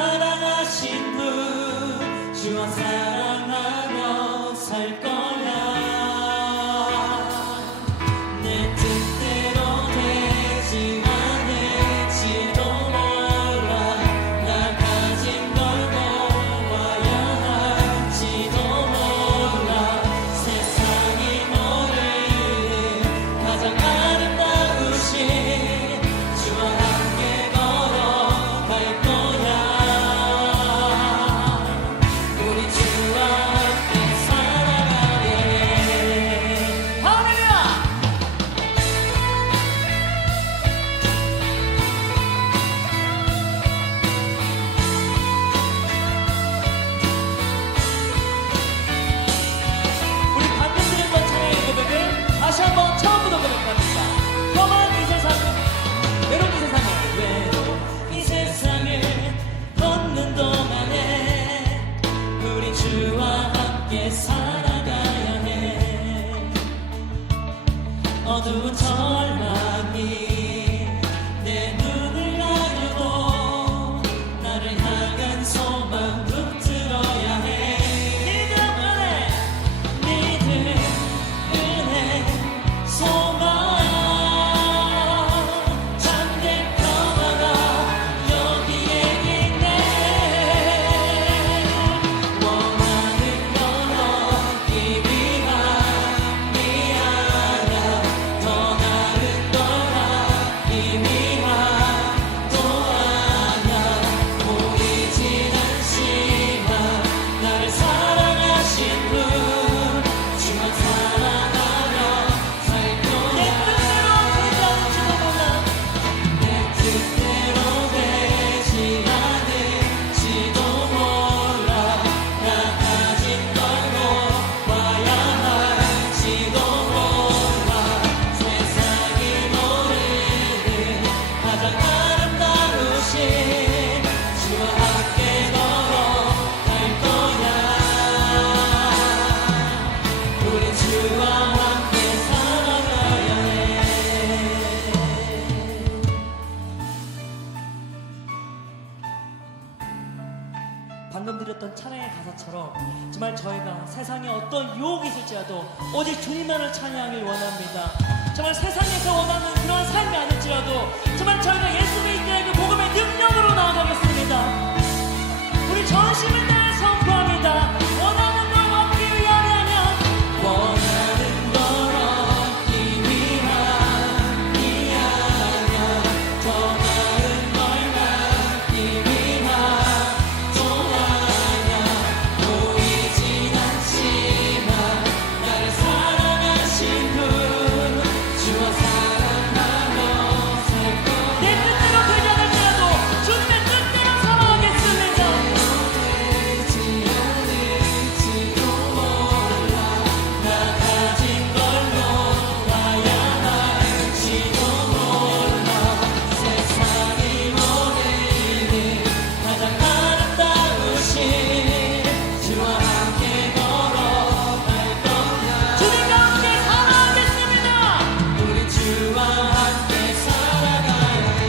사랑하신 분 주와 사랑하며 살 거야. 내 뜻대로 되지 않을지도 몰라. 나 가진 걸 놓아야 할지도 몰라. 세상이 모르는 가장 아름다우신 주와 함께 걸어갈 거야. 우리 주와 함께 살아가려 해. 할렐루야! 우리 방금 들었던 찬양의 고백을 다시 한번 처음부터 고백합니다. 험한 이 세상을, 외로운 이 세상을, 외로운 이 세상을 걷는 동안에 우리 주와 함께 살아가야 해. 어두운 절망이 내 눈을 가려도 나를 향한 소망 붙들어야 해. 믿음, 은혜, 소망 참된 평화가 여기에 있네. 원하는 건 얻기 위함이 아냐. 더 나은 걸 하기 위함도 아냐. 보이진 않지만 나를 사랑하신 분 주만 사랑하며 살 거야. 내 뜻대로 되지 않을지도 몰라. 나 가진 걸 놓아야 할지도 몰라. 세상이 모르는 가장 아름다우신 주와 함께 걸어갈 거야. 우리 주와 함께 살아가야 해. 방금 드렸던 찬양의 가사처럼 정말 저희가 세상에 어떤 유혹이 있을지라도 오직 주님만을 찬양하길 원합니다. 정말 세상에서 원하는 그런 삶이 아닐지라도 정말 저희가 예수 믿는 그 복음의 능력으로 나아가겠습니다. 우리 전심을 다해 선포합니다. 원하는 걸 얻기 위하면 원하는 걸 얻기 위함이 아냐. 더 나은 걸 갖기 위함도 아냐. 보이진 않지만 나를 사랑하신 분 주와 사랑하며 살 거야. 내 뜻대로 되지 않을지라도 주님의 뜻대로 살아가겠습니다. 되지 않을지도 몰라. 나 가진 걸 놓아야 할지도 몰라. 세상이 모르는 가장 아름다우신 주와 함께 걸어갈 거야. 주님과 함께 살아가겠습니다. 우리 주와 함께 살아가야 해.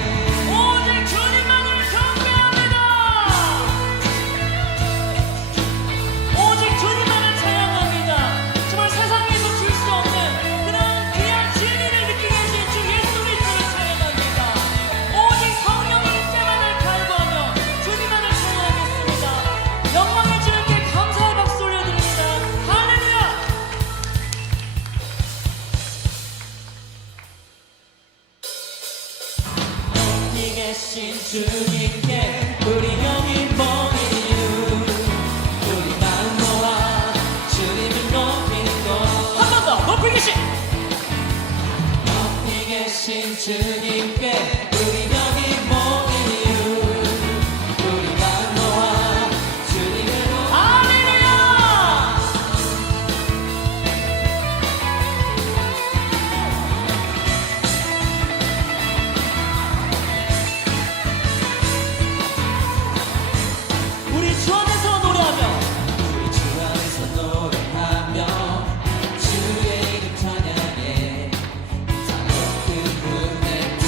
오직 주님만을 경배합니다. 오직 주님만을 찬양합니다. 정말 세상에서 줄 수 없는 그런 귀한 진리를 느끼게 해주신 주 예수 그리스도를 찬양합니다. 오직 성령의 임재만을 갈구하며 주님만을 찬양하겠습니다. 영광의 주님께 감사의 박수 올려드립니다. 할렐루야! 높이 계신 주님께 우리 영이 모인 이유, 우리 마음 모아 주님을 높이고. 한 번 더 높이 계신 주님께 우리 영이 모인 이유, 우리 마음 모아 주님을 높이고. 할렐루야! 우리 주 안에서 노래하며, 우리 주 안에서 노래하며 주의 이름 찬양해. 다 높은 분의 뜻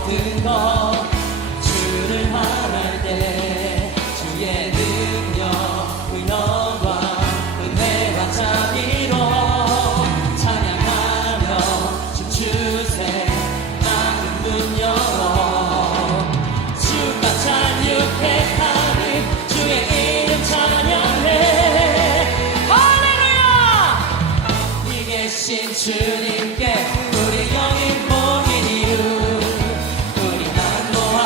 모든 것 주를 바랄 때 주의 능력 의너와 은혜와 자비로 찬양하며 춤추세 나는 문 열어 주가 잔육해 하는 주의 이름 찬양해 할렐루야 이 계신 주님께 우리 영이 모인 이유 우리 만 모아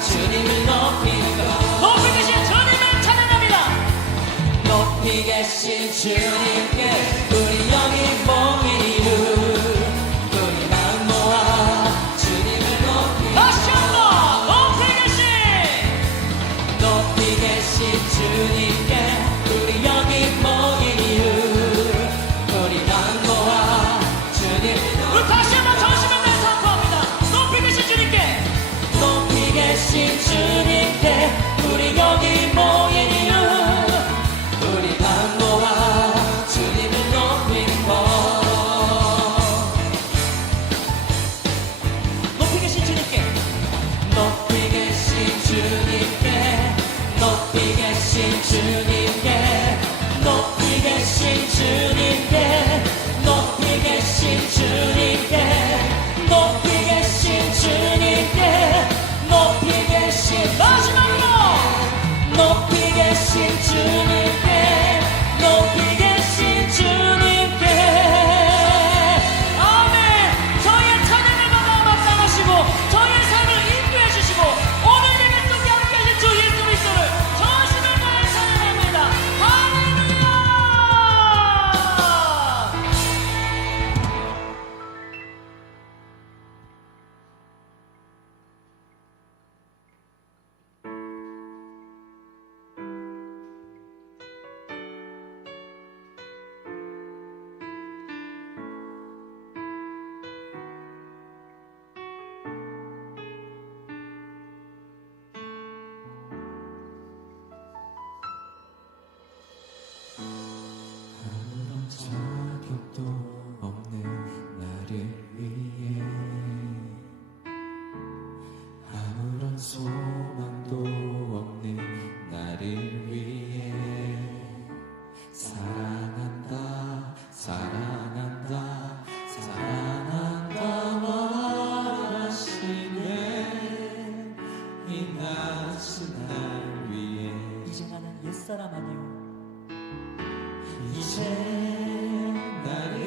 주님을 높이는 것 높이 계신 주님을 찬양합니다 높이 계신 주님께 우리 영이 모인 이유 우리 만 모아 주님을 높이는 것 다시 한번 높이 계신 주님께 우리 여기 모인 이유 우리 만 모아 주님 우리 다시 한번 전심을 내서 선포합니다 높이 계신 주님께 높이 계신 주님께 우리 여기 모인 이유 우리 만 모아 주님을 높이는 것 높이 계신 주님께 높이 계신 주님께 높이 계신 주님께 높이 계신 주님께 높이 계신 주님께 높이 계신 주님께 높이 계신 마지막으로 높이 계신 주님께 높이 계신 주님께 아멘 저희의 찬양을 마땅하시고 저희의 삶을 인도해 주시고 오늘 예배 속에 함께 하신 주 예수 그리스도를 전심을 다해 찬양합니다 할렐루야 아무런 자격도 없는 나를 위해 아무런 소망도 없는 나를 위해 사랑한다 사랑한다 사랑한다 말하시네 이 낮은 날 위해 이제 나는 옛사람 아니요 이제 나는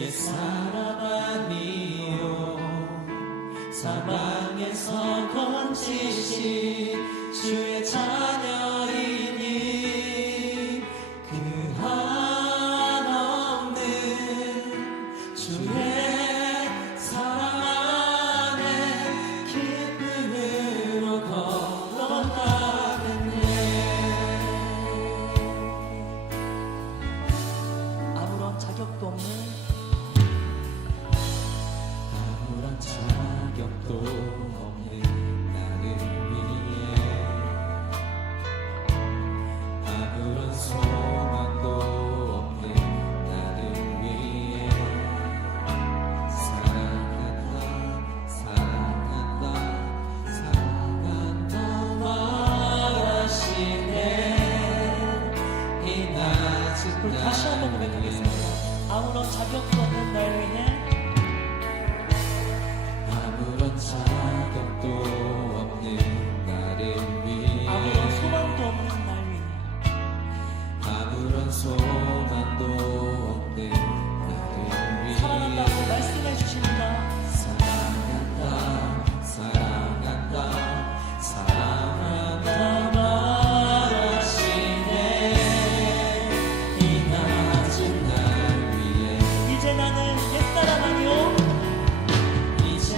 옛사람 아니요 사방에서 건지신 주의 자녀이니 그 한없는 주의 사랑 안에 기쁨으로 걸어가겠네 아무런 자격도 없는 아무런 자격도 없는 나를 위해 아무런 소망도 없는 나를 위해 사랑한다 사랑한다 사랑한다 말하시네 이 낮은 우리 다시 한번 고백하겠습니다 아무런 자격도 없는 날 위해 아무런 자격도 없는 나를 위해 아무런 소망도 없는 날 위해 아무런 소망도 없는 나를 위해 사랑한다고 말씀해 주십니다 사랑한다 사랑한다 사랑한다 말하시네 이 낮은 날 위해 이제 나는 옛사람 아니요 이제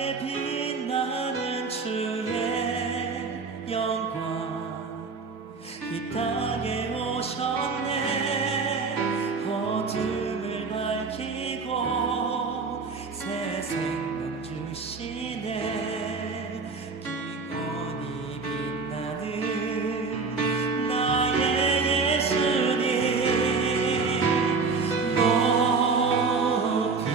찬란하게 빛나는 주의 영광 이 땅에 오셨네. 어둠을 밝히고 새 생명 주시네. 기권이 빛나는 나의 예수님 높이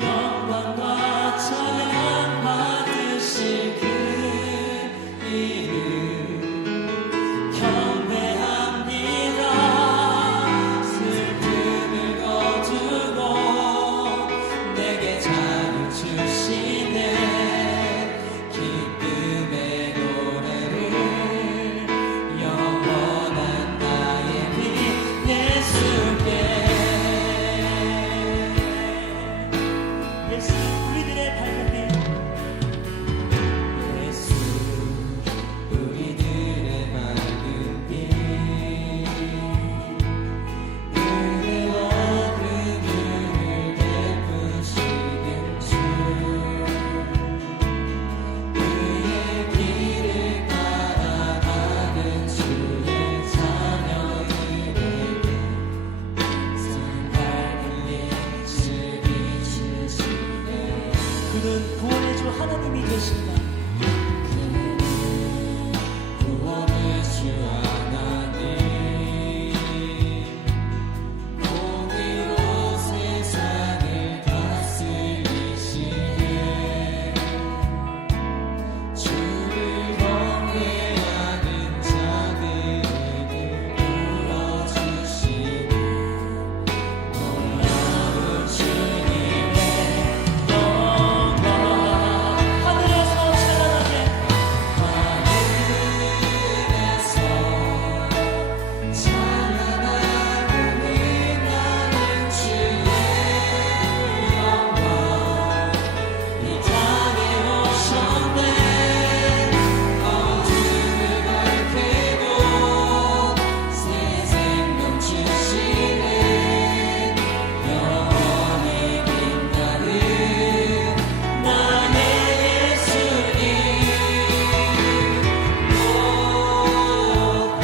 영광과 찬양 받으실 그 이름 경배합니다. 슬픔을 거두고 내게 자유 주시네. 기쁨의 노래를 영원한 나의 빛 예수께. 예수 우리들의 밝은 빛. 예수 우리들의 밝은 빛. 은혜와 긍휼을 베푸시는 주. 그의 길을 따라가는 주의 자녀들에게 밝은 빛을 비추시네. 그는 구원의 주 하나님이 계신다. 구원의 주 하나님 공의로 세상을 다스리시네. 주를 경외하는 자들에게 부어주시는 놀라운 주님의 영광. 하늘에서 찬란하게 빛나는 주의 영광 이 땅에 오셨네. 어둠을 밝히고 새 생명 주시네. 영원히 빛나는 나의 예수님 높이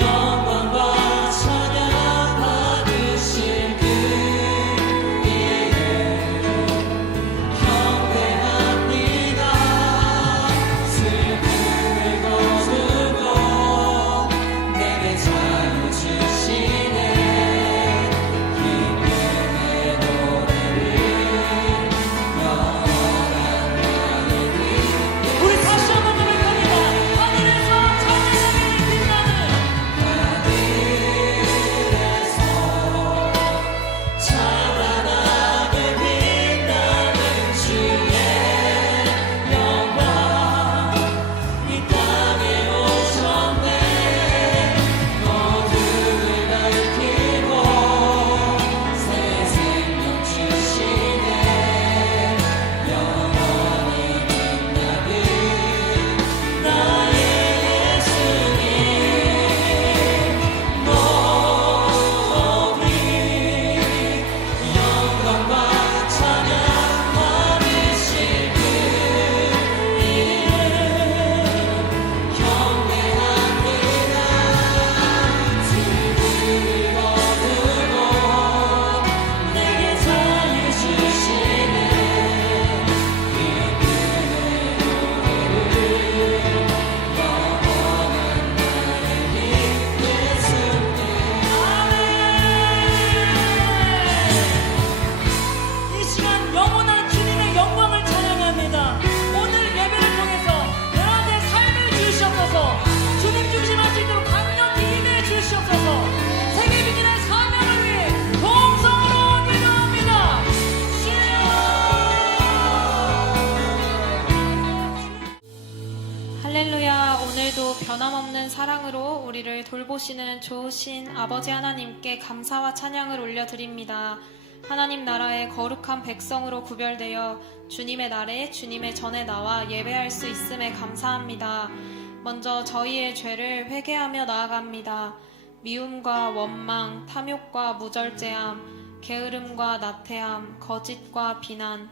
영광과 찬양 받으실 그 이름 경배합니다. 슬픔을 거두고 내게 자유 주시네. 기쁨의 노래를 영원한 나의 빛. 우리 다시 한번 고백합니다. 하늘에서 찬란하게 빛나는 찬란하게 빛나는 주의 영광 이 땅에 오셨네. 어둠을 밝히고 새 생명 주시네. 영원히 빛나는 나의 예수님 높이 영광과 찬양 받으실 그 이름 경배합니다. 슬픔을 거두고 내게 자유 주시네. 기쁨의 노래를 영원한 나의 빛 예수께. 아멘. 이 시간 영원한 주님의 영광을 찬양합니다. 오늘 예배를 통해서 여러분의 삶을 주시옵소서. 주님 중심할 수 있도록 강력히 임해 주시옵소서. 세계 비전의 사명을 위해 동성으로 기도합니다. 할렐루야. 오늘도 변함없는 사랑으로 우리를 돌보시는 좋으신 아버지 하나님께 감사와 찬양을 올려드립니다. 하나님 나라의 거룩한 백성으로 구별되어 주님의 날에 주님의 전에 나와 예배할 수 있음에 감사합니다. 먼저 저희의 죄를 회개하며 나아갑니다. 미움과 원망, 탐욕과 무절제함, 게으름과 나태함, 거짓과 비난,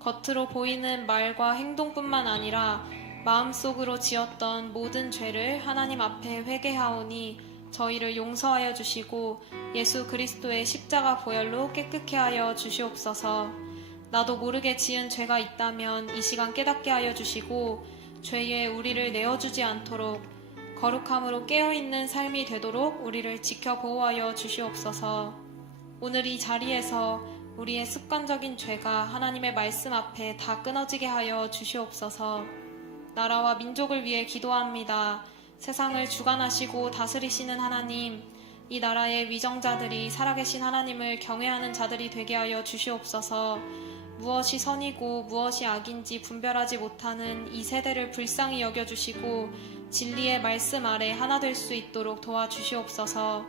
겉으로 보이는 말과 행동뿐만 아니라 마음속으로 지었던 모든 죄를 하나님 앞에 회개하오니 저희를 용서하여 주시고 예수 그리스도의 십자가 보혈로 깨끗게 하여 주시옵소서. 나도 모르게 지은 죄가 있다면 이 시간 깨닫게 하여 주시고 죄에 우리를 내어주지 않도록 거룩함으로 깨어있는 삶이 되도록 우리를 지켜 보호하여 주시옵소서. 오늘 이 자리에서 우리의 습관적인 죄가 하나님의 말씀 앞에 다 끊어지게 하여 주시옵소서. 나라와 민족을 위해 기도합니다. 세상을 주관하시고 다스리시는 하나님, 이 나라의 위정자들이 살아계신 하나님을 경외하는 자들이 되게 하여 주시옵소서. 무엇이 선이고 무엇이 악인지 분별하지 못하는 이 세대를 불쌍히 여겨주시고 진리의 말씀 아래 하나 될 수 있도록 도와주시옵소서.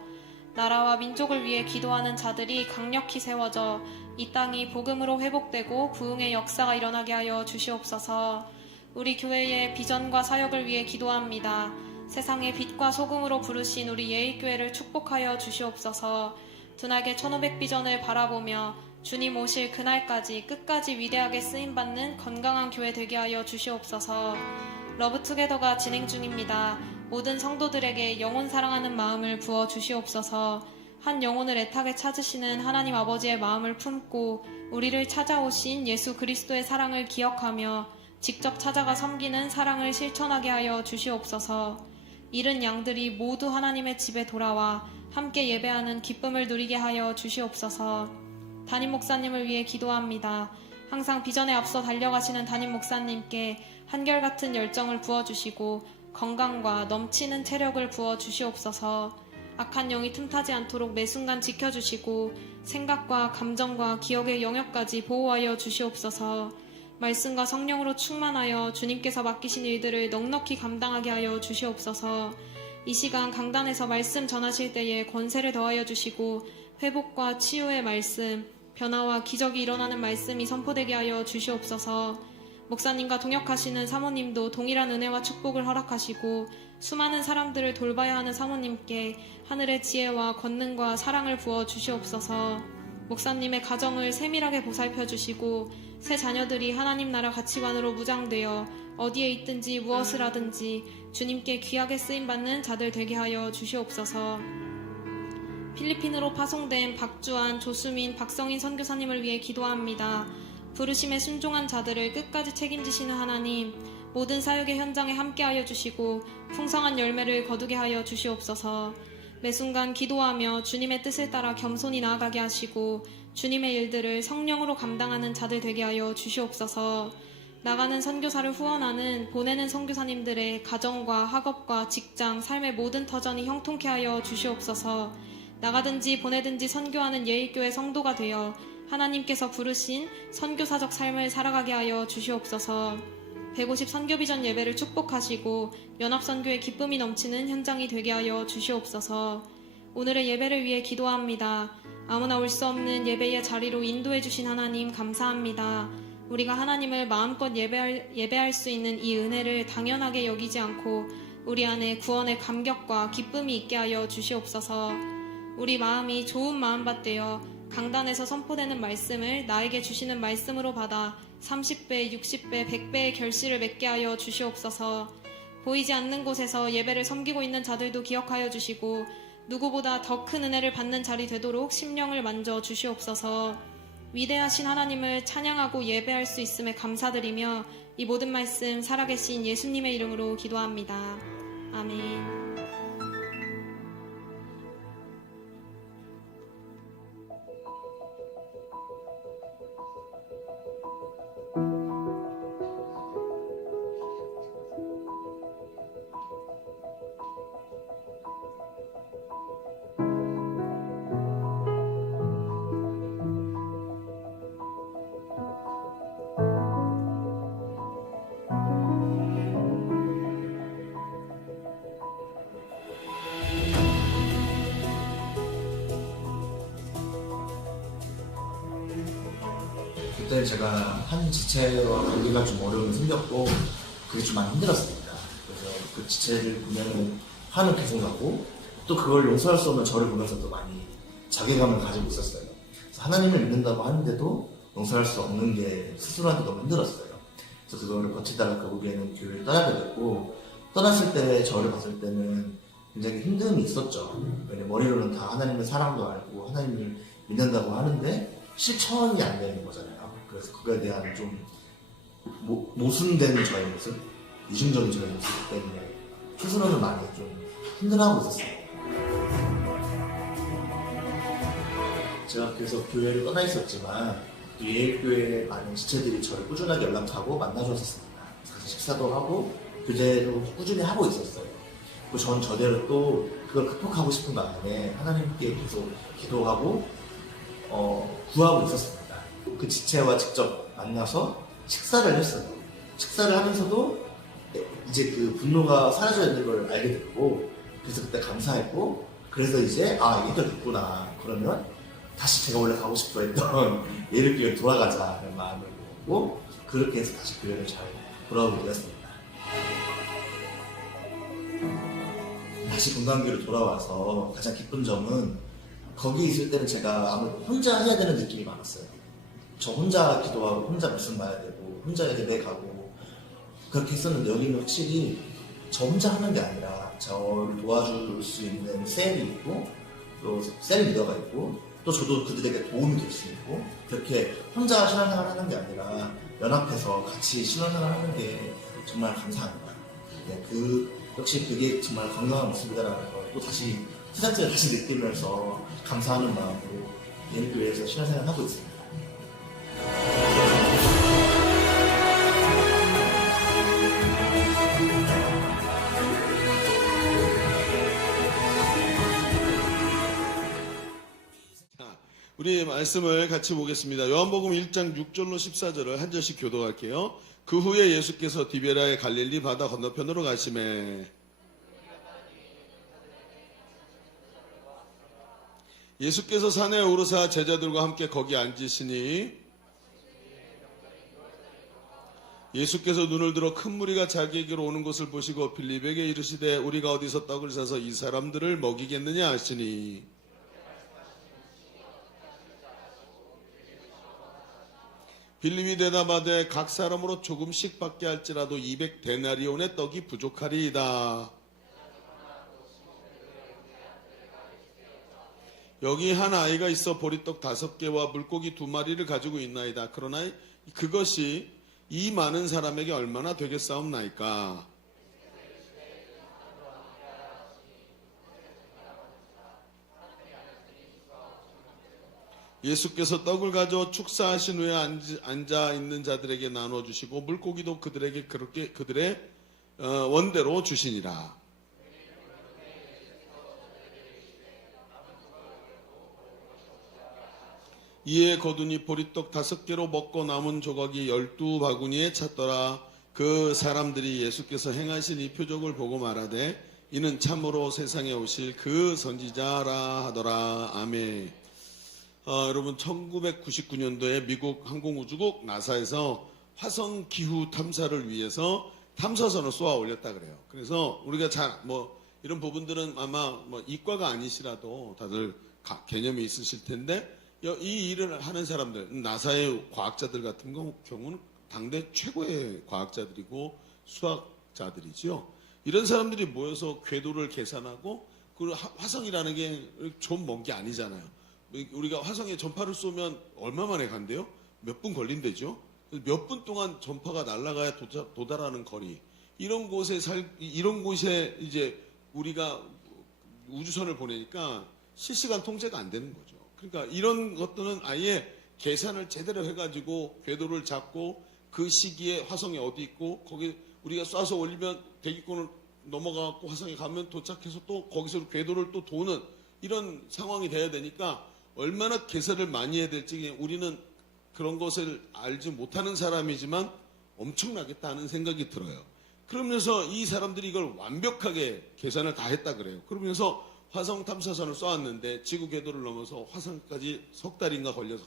나라와 민족을 위해 기도하는 자들이 강력히 세워져 이 땅이 복음으로 회복되고 부흥의 역사가 일어나게 하여 주시옵소서. 우리 교회의 비전과 사역을 위해 기도합니다. 세상의 빛과 소금으로 부르신 우리 예의교회를 축복하여 주시옵소서. 둔하게 1500 비전을 바라보며 주님 오실 그날까지 끝까지 위대하게 쓰임받는 건강한 교회 되게 하여 주시옵소서. 러브투게더가 진행 중입니다. 모든 성도들에게 영혼 사랑하는 마음을 부어 주시옵소서. 한 영혼을 애타게 찾으시는 하나님 아버지의 마음을 품고 우리를 찾아오신 예수 그리스도의 사랑을 기억하며 직접 찾아가 섬기는 사랑을 실천하게 하여 주시옵소서. 잃은 양들이 모두 하나님의 집에 돌아와 함께 예배하는 기쁨을 누리게 하여 주시옵소서. 담임 목사님을 위해 기도합니다. 항상 비전에 앞서 달려가시는 담임 목사님께 한결같은 열정을 부어주시고 건강과 넘치는 체력을 부어주시옵소서. 악한 영이 틈타지 않도록 매 순간 지켜주시고 생각과 감정과 기억의 영역까지 보호하여 주시옵소서. 말씀과 성령으로 충만하여 주님께서 맡기신 일들을 넉넉히 감당하게 하여 주시옵소서. 이 시간 강단에서 말씀 전하실 때에 권세를 더하여 주시고 회복과 치유의 말씀, 변화와 기적이 일어나는 말씀이 선포되게 하여 주시옵소서. 목사님과 동역하시는 사모님도 동일한 은혜와 축복을 허락하시고 수많은 사람들을 돌봐야 하는 사모님께 하늘의 지혜와 권능과 사랑을 부어 주시옵소서. 목사님의 가정을 세밀하게 보살펴 주시고 새 자녀들이 하나님 나라 가치관으로 무장되어 어디에 있든지 무엇을 하든지 주님께 귀하게 쓰임받는 자들 되게 하여 주시옵소서. 필리핀으로 파송된 박주환, 조수민, 박성인 선교사님을 위해 기도합니다. 부르심에 순종한 자들을 끝까지 책임지시는 하나님, 모든 사역의 현장에 함께하여 주시고 풍성한 열매를 거두게 하여 주시옵소서. 매 순간 기도하며 주님의 뜻을 따라 겸손히 나아가게 하시고 주님의 일들을 성령으로 감당하는 자들 되게 하여 주시옵소서. 나가는 선교사를 후원하는 보내는 선교사님들의 가정과 학업과 직장, 삶의 모든 터전이 형통케 하여 주시옵소서. 나가든지 보내든지 선교하는 예일교회 성도가 되어 하나님께서 부르신 선교사적 삶을 살아가게 하여 주시옵소서. 150 선교비전 예배를 축복하시고 연합선교의 기쁨이 넘치는 현장이 되게 하여 주시옵소서. 오늘의 예배를 위해 기도합니다. 아무나 올 수 없는 예배의 자리로 인도해 주신 하나님 감사합니다. 우리가 하나님을 마음껏 예배할 수 있는 이 은혜를 당연하게 여기지 않고 우리 안에 구원의 감격과 기쁨이 있게 하여 주시옵소서. 우리 마음이 좋은 마음밭 되어 강단에서 선포되는 말씀을 나에게 주시는 말씀으로 받아 30배, 60배, 100배의 결실을 맺게 하여 주시옵소서. 보이지 않는 곳에서 예배를 섬기고 있는 자들도 기억하여 주시고 누구보다 더 큰 은혜를 받는 자리 되도록 심령을 만져 주시옵소서. 위대하신 하나님을 찬양하고 예배할 수 있음에 감사드리며 이 모든 말씀 살아계신 예수님의 이름으로 기도합니다. 아멘. 그때 제가 한 지체와 관계가 좀 어려움이 생겼고 그게 좀 많이 힘들었습니다. 그래서 그 지체를 보면 화는 계속 나고 또 그걸 용서할 수 없는 저를 보면서 또 많이 자괴감을 가지고 있었어요. 그래서 하나님을 믿는다고 하는데도 용서할 수 없는 게 스스로한테 너무 힘들었어요. 그래서 그거를 버티다가 결국에는 교회를 떠나게 됐고, 떠났을 때 저를 봤을 때는 굉장히 힘듦이 있었죠. 왜냐면 머리로는 다 하나님의 사랑도 알고 하나님을 믿는다고 하는데 실천이 안 되는 거잖아요. 그래서 그거에 대한 좀 모순된 저의 모습, 이중적인 저의 모습 때문에 스스로는 많이 좀 힘들어하고 있었어요. 제가 그래서 교회를 떠나 있었지만 예일교회 많은 지체들이 저를 꾸준하게 연락하고 만나줬었습니다. 그래서 식사도 하고 교제도 꾸준히 하고 있었어요. 그리고 전 저대로 또 그걸 극복하고 싶은 마음에 하나님께 계속 기도하고 구하고 있었습니다. 그 지체와 직접 만나서 식사를 했어요. 식사를 하면서도 이제 그 분노가 사라져 있는 걸 알게 됐고, 그래서 그때 감사했고, 그래서 이제 이게 더 됐구나. 그러면 다시 제가 원래 가고 싶어 했던 예일교회 돌아가자는 마음을 먹고, 그렇게 해서 다시 교회를 잘 돌아오게 되었습니다. 다시 건강교회로 돌아와서 가장 기쁜 점은 거기 있을 때는 제가 아무래도 혼자 해야 되는 느낌이 많았어요. 저 혼자 기도하고 혼자 말씀 봐야 되고 혼자 예배 가고 그렇게 했었는데, 여기는 확실히 저 혼자 하는 게 아니라 저를 도와줄 수 있는 셀이 있고 또 셀 리더가 있고 또 저도 그들에게 도움이 될 수 있고, 그렇게 혼자 신앙생활 하는 게 아니라 연합해서 같이 신앙생활 하는 게 정말 감사합니다. 역시 그게 정말 건강한 모습이다라는 걸 또 다시 세상적으로 다시 느끼면서 감사하는 마음으로 예일교회에서 신앙생활을 하고 있습니다. 우리 말씀을 같이 보겠습니다. 요한복음 1장 6절로 14절을 한 절씩 교독할게요. 그 후에 예수께서 디베라의 갈릴리 바다 건너편으로 가시매 예수께서 산에 오르사 제자들과 함께 거기 앉으시니 예수께서 눈을 들어 큰 무리가 자기에게로 오는 것을 보시고 빌립에게 이르시되 우리가 어디서 떡을 사서 이 사람들을 먹이겠느냐 하시니 빌립이 대답하되 각 사람으로 조금씩 받게 할지라도 200데나리온의 떡이 부족하리이다. 여기 한 아이가 있어 보리떡 5개와 물고기 2마리를 가지고 있나이다. 그러나 그것이 이 많은 사람에게 얼마나 되겠사옵나이까. 예수께서 떡을 가져 축사하신 후에 앉아 있는 자들에게 나눠 주시고 물고기도 그들에게 그렇게 그들의 원대로 주시니라. 이에 거두니 보리떡 5개로 먹고 남은 조각이 12바구니에 찼더라. 그 사람들이 예수께서 행하신 이 표적을 보고 말하되 이는 참으로 세상에 오실 그 선지자라 하더라. 아멘. 여러분 1999년도에 미국 항공우주국 나사에서 화성 기후 탐사를 위해서 탐사선을 쏘아 올렸다 그래요. 그래서 우리가 이런 부분들은 아마 이과가 아니시라도 다들 개념이 있으실 텐데, 이 일을 하는 사람들, 나사의 과학자들 같은 경우는 당대 최고의 과학자들이고 수학자들이지요. 이런 사람들이 모여서 궤도를 계산하고, 그리고 화성이라는 게 좀 먼 게 아니잖아요. 우리가 화성에 전파를 쏘면 얼마 만에 간대요? 몇 분 걸린대죠? 몇 분 동안 전파가 날아가야 도달하는 거리. 이런 곳에 이제 우리가 우주선을 보내니까 실시간 통제가 안 되는 거죠. 그러니까 이런 것들은 아예 계산을 제대로 해가지고 궤도를 잡고 그 시기에 화성이 어디 있고 거기 우리가 쏴서 올리면 대기권을 넘어가고 화성에 가면 도착해서 또 거기서 궤도를 또 도는 이런 상황이 돼야 되니까 얼마나 계산을 많이 해야 될지 우리는 그런 것을 알지 못하는 사람이지만 엄청나겠다 하는 생각이 들어요. 그러면서 이 사람들이 이걸 완벽하게 계산을 다 했다 그래요. 그러면서 화성 탐사선을 쏘았는데 지구 궤도를 넘어서 화성까지 석 달인가 걸려서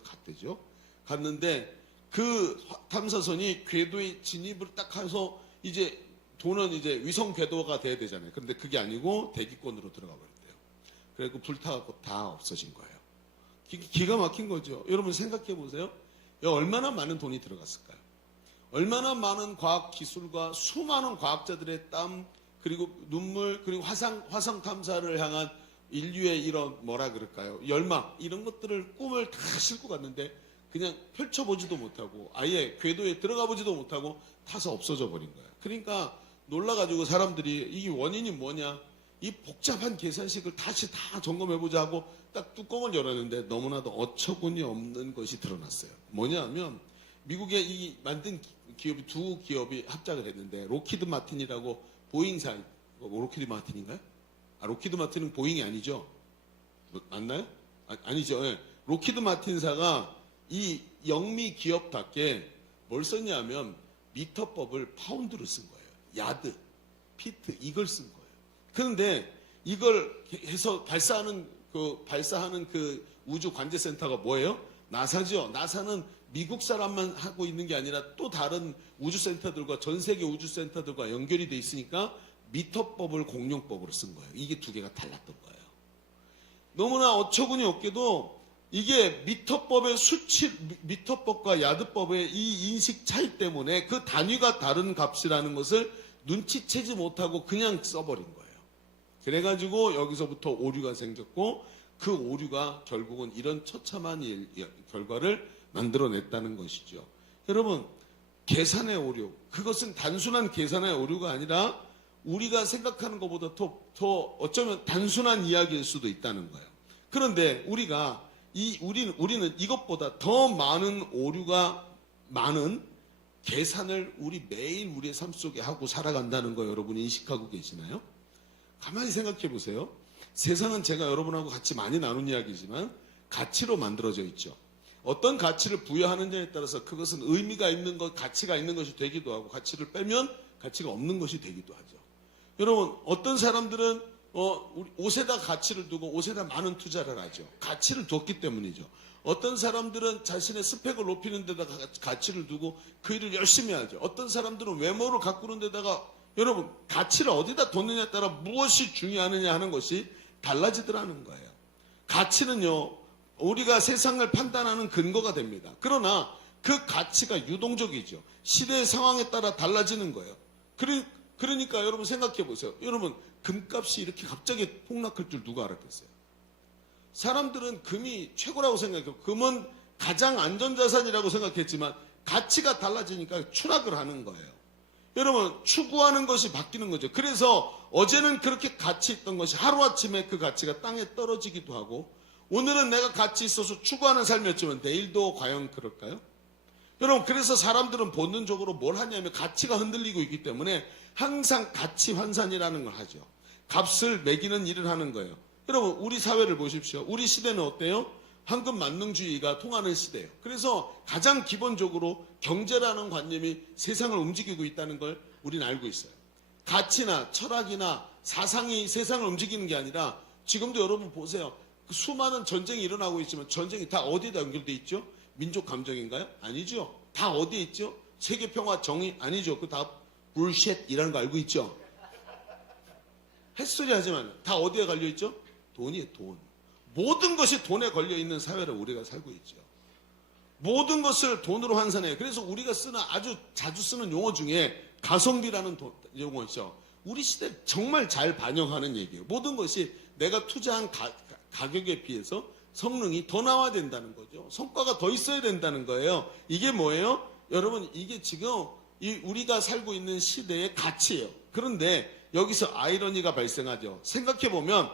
갔는데 그 탐사선이 궤도에 진입을 딱 해서 이제 도는 이제 위성 궤도가 돼야 되잖아요. 그런데 그게 아니고 대기권으로 들어가 버렸대요. 그래서 불타갖고 다 없어진 거예요. 기가 막힌 거죠. 여러분 생각해 보세요. 얼마나 많은 돈이 들어갔을까요? 얼마나 많은 과학 기술과 수많은 과학자들의 땀, 그리고 눈물, 그리고 화성 탐사를 향한 인류의 이런 뭐라 그럴까요? 열망, 이런 것들을 꿈을 다 싣고 갔는데 그냥 펼쳐보지도 못하고 아예 궤도에 들어가 보지도 못하고 타서 없어져 버린 거예요. 그러니까 놀라가지고 사람들이 이게 원인이 뭐냐? 이 복잡한 계산식을 다시 다 점검해보자 하고 딱 뚜껑을 열었는데 너무나도 어처구니 없는 것이 드러났어요. 뭐냐면 미국의 이 만든 기업이 두 기업이 합작을 했는데 로키드 마틴이라고 보잉사, 로키드 마틴인가요? 로키드 마틴은 보잉이 아니죠? 맞나요? 아니죠. 예. 로키드 마틴사가 이 영미 기업답게 뭘 썼냐면 미터법을 파운드로 쓴 거예요. 야드, 피트 이걸 쓴 거예요. 그런데 이걸 해서 발사하는 그 우주 관제센터가 뭐예요? 나사죠. 나사는 미국 사람만 하고 있는 게 아니라 또 다른 우주센터들과 전 세계 우주센터들과 연결이 돼 있으니까 미터법을 공룡법으로 쓴 거예요. 이게 두 개가 달랐던 거예요. 너무나 어처구니 없게도 이게 미터법의 미터법과 야드법의 이 인식 차이 때문에 그 단위가 다른 값이라는 것을 눈치채지 못하고 그냥 써버린 거예요. 그래가지고 여기서부터 오류가 생겼고 그 오류가 결국은 이런 처참한 결과를 만들어냈다는 것이죠. 여러분, 계산의 오류, 그것은 단순한 계산의 오류가 아니라 우리가 생각하는 것보다 더 어쩌면 단순한 이야기일 수도 있다는 거예요. 그런데 우리는 이것보다 더 많은 오류가 많은 계산을 우리 매일 우리의 삶 속에 하고 살아간다는 거 여러분이 인식하고 계시나요? 가만히 생각해 보세요. 세상은 제가 여러분하고 같이 많이 나눈 이야기지만 가치로 만들어져 있죠. 어떤 가치를 부여하느냐에 따라서 그것은 의미가 있는 것, 가치가 있는 것이 되기도 하고 가치를 빼면 가치가 없는 것이 되기도 하죠. 여러분, 어떤 사람들은 옷에다 가치를 두고 옷에다 많은 투자를 하죠. 가치를 뒀기 때문이죠. 어떤 사람들은 자신의 스펙을 높이는 데다가 가치를 두고 그 일을 열심히 하죠. 어떤 사람들은 외모를 가꾸는 데다가 여러분, 가치를 어디다 뒀느냐에 따라 무엇이 중요하느냐 하는 것이 달라지더라는 거예요. 가치는요, 우리가 세상을 판단하는 근거가 됩니다. 그러나 그 가치가 유동적이죠. 시대의 상황에 따라 달라지는 거예요. 그러니까 여러분 생각해 보세요. 여러분, 금값이 이렇게 갑자기 폭락할 줄 누가 알았겠어요? 사람들은 금이 최고라고 생각해요. 금은 가장 안전자산이라고 생각했지만 가치가 달라지니까 추락을 하는 거예요. 여러분, 추구하는 것이 바뀌는 거죠. 그래서 어제는 그렇게 가치 있던 것이 하루아침에 그 가치가 땅에 떨어지기도 하고, 오늘은 내가 가치 있어서 추구하는 삶이었지만 내일도 과연 그럴까요? 여러분, 그래서 사람들은 본능적으로 뭘 하냐면 가치가 흔들리고 있기 때문에 항상 가치 환산이라는 걸 하죠. 값을 매기는 일을 하는 거예요. 여러분, 우리 사회를 보십시오. 우리 시대는 어때요? 황금 만능주의가 통하는 시대예요. 그래서 가장 기본적으로 경제라는 관념이 세상을 움직이고 있다는 걸 우리는 알고 있어요. 가치나 철학이나 사상이 세상을 움직이는 게 아니라 지금도 여러분 보세요. 수많은 전쟁이 일어나고 있지만 전쟁이 다 어디에다 연결돼 있죠? 민족 감정인가요? 아니죠. 다 어디에 있죠? 세계 평화 정의 아니죠. 그 다 불쉣이라는 거 알고 있죠? 햇소리 하지만 다 어디에 갈려 있죠? 돈이에요, 돈. 모든 것이 돈에 걸려 있는 사회를 우리가 살고 있죠. 모든 것을 돈으로 환산해요. 그래서 우리가 쓰는 아주 자주 쓰는 용어 중에 가성비라는 용어 있죠. 우리 시대 정말 잘 반영하는 얘기예요. 모든 것이 내가 투자한 가격에 비해서 성능이 더 나와야 된다는 거죠. 성과가 더 있어야 된다는 거예요. 이게 뭐예요? 여러분, 이게 지금 우리가 살고 있는 시대의 가치예요. 그런데 여기서 아이러니가 발생하죠. 생각해보면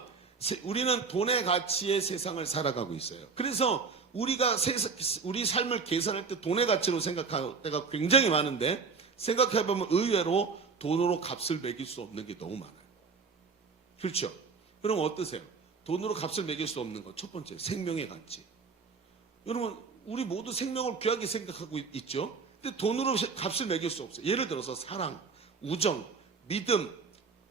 우리는 돈의 가치의 세상을 살아가고 있어요. 그래서 우리가 우리 삶을 계산할 때 돈의 가치로 생각할 때가 굉장히 많은데, 생각해보면 의외로 돈으로 값을 매길 수 없는 게 너무 많아요. 그렇죠? 그럼 어떠세요? 돈으로 값을 매길 수 없는 것. 첫 번째, 생명의 가치. 여러분, 우리 모두 생명을 귀하게 생각하고 있죠? 근데 돈으로 값을 매길 수 없어요. 예를 들어서 사랑, 우정, 믿음,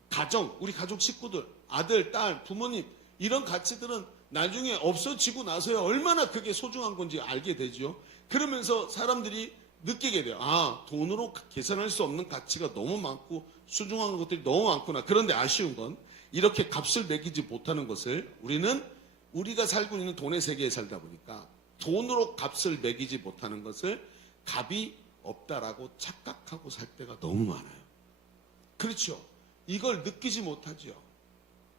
가정, 우리 가족 식구들, 아들, 딸, 부모님, 이런 가치들은 나중에 없어지고 나서야 얼마나 그게 소중한 건지 알게 되죠. 그러면서 사람들이 느끼게 돼요. 아, 돈으로 계산할 수 없는 가치가 너무 많고 소중한 것들이 너무 많구나. 그런데 아쉬운 건 이렇게 값을 매기지 못하는 것을 우리는 우리가 살고 있는 돈의 세계에 살다 보니까 돈으로 값을 매기지 못하는 것을 값이 없다라고 착각하고 살 때가 너무 많아요. 그렇죠. 이걸 느끼지 못하죠.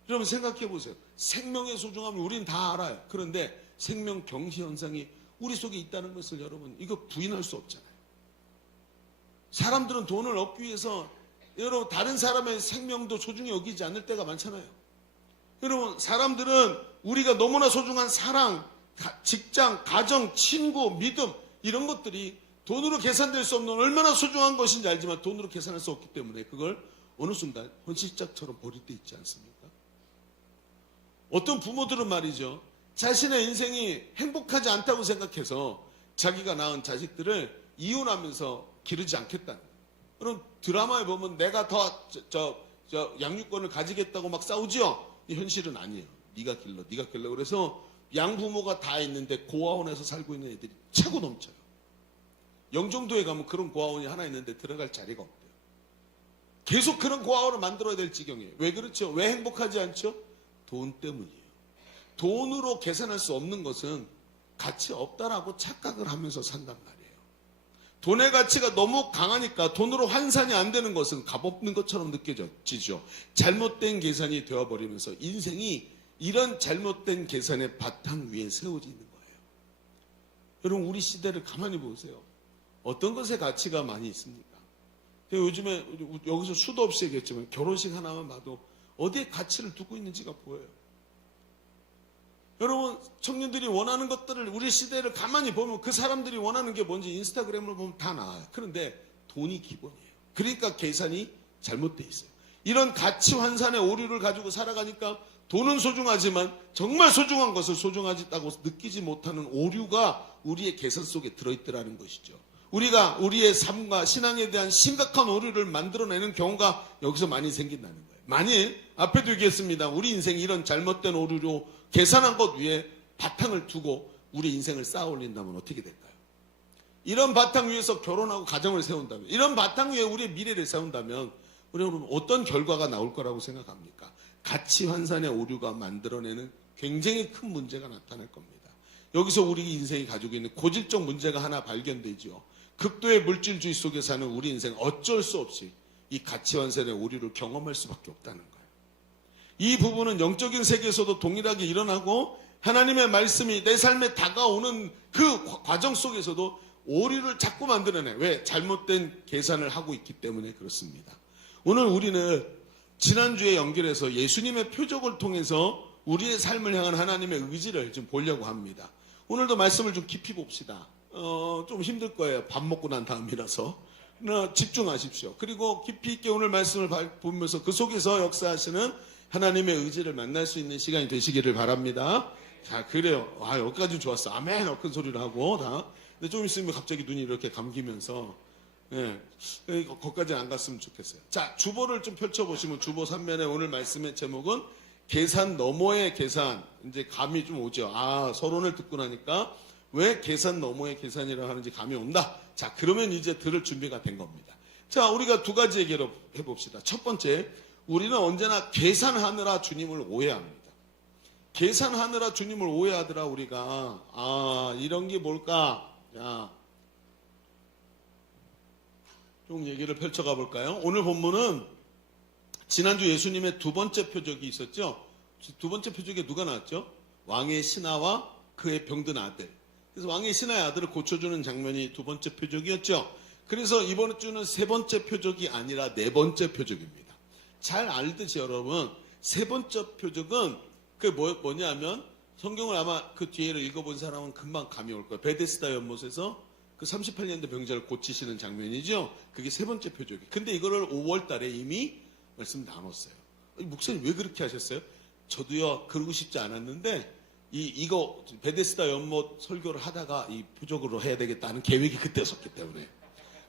여러분 생각해 보세요. 생명의 소중함을 우리는 다 알아요. 그런데 생명 경시 현상이 우리 속에 있다는 것을 여러분 이거 부인할 수 없잖아요. 사람들은 돈을 얻기 위해서 여러분 다른 사람의 생명도 소중히 여기지 않을 때가 많잖아요. 여러분 사람들은 우리가 너무나 소중한 사랑, 직장, 가정, 친구, 믿음 이런 것들이 돈으로 계산될 수 없는 얼마나 소중한 것인지 알지만 돈으로 계산할 수 없기 때문에 그걸 어느 순간 헌신짝처럼 버릴 때 있지 않습니까? 어떤 부모들은 말이죠. 자신의 인생이 행복하지 않다고 생각해서 자기가 낳은 자식들을 이혼하면서 기르지 않겠다는 거예요. 그럼 드라마에 보면 내가 더 양육권을 가지겠다고 막 싸우죠? 현실은 아니에요. 네가 길러. 그래서 양부모가 다 있는데 고아원에서 살고 있는 애들이 최고 넘쳐요. 영종도에 가면 그런 고아원이 하나 있는데 들어갈 자리가 없대요. 계속 그런 고아원을 만들어야 될 지경이에요. 왜 그렇죠? 왜 행복하지 않죠? 돈 때문이에요. 돈으로 계산할 수 없는 것은 가치 없다라고 착각을 하면서 산단 말이에요. 돈의 가치가 너무 강하니까 돈으로 환산이 안 되는 것은 값없는 것처럼 느껴지죠. 잘못된 계산이 되어버리면서 인생이 이런 잘못된 계산의 바탕 위에 세워지는 거예요. 여러분 우리 시대를 가만히 보세요. 어떤 것의 가치가 많이 있습니까? 요즘에 여기서 수도 없이 얘기했지만 결혼식 하나만 봐도 어디에 가치를 두고 있는지가 보여요. 여러분 청년들이 원하는 것들을 우리 시대를 가만히 보면 그 사람들이 원하는 게 뭔지 인스타그램을 보면 다 나와요. 그런데 돈이 기본이에요. 그러니까 계산이 잘못돼 있어요. 이런 가치 환산의 오류를 가지고 살아가니까 돈은 소중하지만 정말 소중한 것을 소중하다고 느끼지 못하는 오류가 우리의 계산 속에 들어있더라는 것이죠. 우리가 우리의 삶과 신앙에 대한 심각한 오류를 만들어내는 경우가 여기서 많이 생긴다는 거예요. 만일 앞에도 얘기했습니다. 우리 인생이 이런 잘못된 오류로 계산한 것 위에 바탕을 두고 우리 인생을 쌓아 올린다면 어떻게 될까요? 이런 바탕 위에서 결혼하고 가정을 세운다면, 이런 바탕 위에 우리의 미래를 세운다면 우리는 어떤 결과가 나올 거라고 생각합니까? 가치 환산의 오류가 만들어내는 굉장히 큰 문제가 나타날 겁니다. 여기서 우리 인생이 가지고 있는 고질적 문제가 하나 발견되죠. 극도의 물질주의 속에 사는 우리 인생 어쩔 수 없이 이 가치 환산의 오류를 경험할 수밖에 없다는 거예요. 이 부분은 영적인 세계에서도 동일하게 일어나고 하나님의 말씀이 내 삶에 다가오는 그 과정 속에서도 오류를 자꾸 만들어내. 왜? 잘못된 계산을 하고 있기 때문에 그렇습니다. 오늘 우리는 지난주에 연결해서 예수님의 표적을 통해서 우리의 삶을 향한 하나님의 의지를 좀 보려고 합니다. 오늘도 말씀을 좀 깊이 봅시다. 좀 힘들 거예요. 밥 먹고 난 다음이라서. 그러나 집중하십시오. 그리고 깊이 있게 오늘 말씀을 보면서 그 속에서 역사하시는 하나님의 의지를 만날 수 있는 시간이 되시기를 바랍니다. 자, 그래요. 여기까지 좋았어. 아멘. 큰 소리를 하고 다. 근데 좀 있으면 갑자기 눈이 이렇게 감기면서 거기까지는 안 갔으면 좋겠어요. 자, 주보를 좀 펼쳐보시면 주보 3면에 오늘 말씀의 제목은 계산 너머의 계산. 이제 감이 좀 오죠. 서론을 듣고 나니까 왜 계산 너머의 계산이라고 하는지 감이 온다. 자, 그러면 이제 들을 준비가 된 겁니다. 자, 우리가 두 가지 얘기를 해봅시다. 첫 번째, 우리는 언제나 계산하느라 주님을 오해합니다. 계산하느라 주님을 오해하더라 우리가. 이런 게 뭘까? 좀 얘기를 펼쳐가 볼까요? 오늘 본문은 지난주 예수님의 두 번째 표적이 있었죠. 두 번째 표적에 누가 나왔죠? 왕의 신하와 그의 병든 아들. 그래서 왕의 신하의 아들을 고쳐주는 장면이 두 번째 표적이었죠. 그래서 이번 주는 세 번째 표적이 아니라 네 번째 표적입니다. 잘 알듯이 여러분, 세 번째 표적은 뭐냐면 성경을 아마 그 뒤에를 읽어본 사람은 금방 감이 올 거예요. 베데스다 연못에서 그 38년 된 병자를 고치시는 장면이죠. 그게 세 번째 표적이에요. 근데 이거를 5월 달에 이미 말씀 나눴어요. 목사님 왜 그렇게 하셨어요? 저도요, 그러고 싶지 않았는데 이거 베데스다 연못 설교를 하다가 이 표적으로 해야 되겠다는 계획이 그때 섰기 때문에.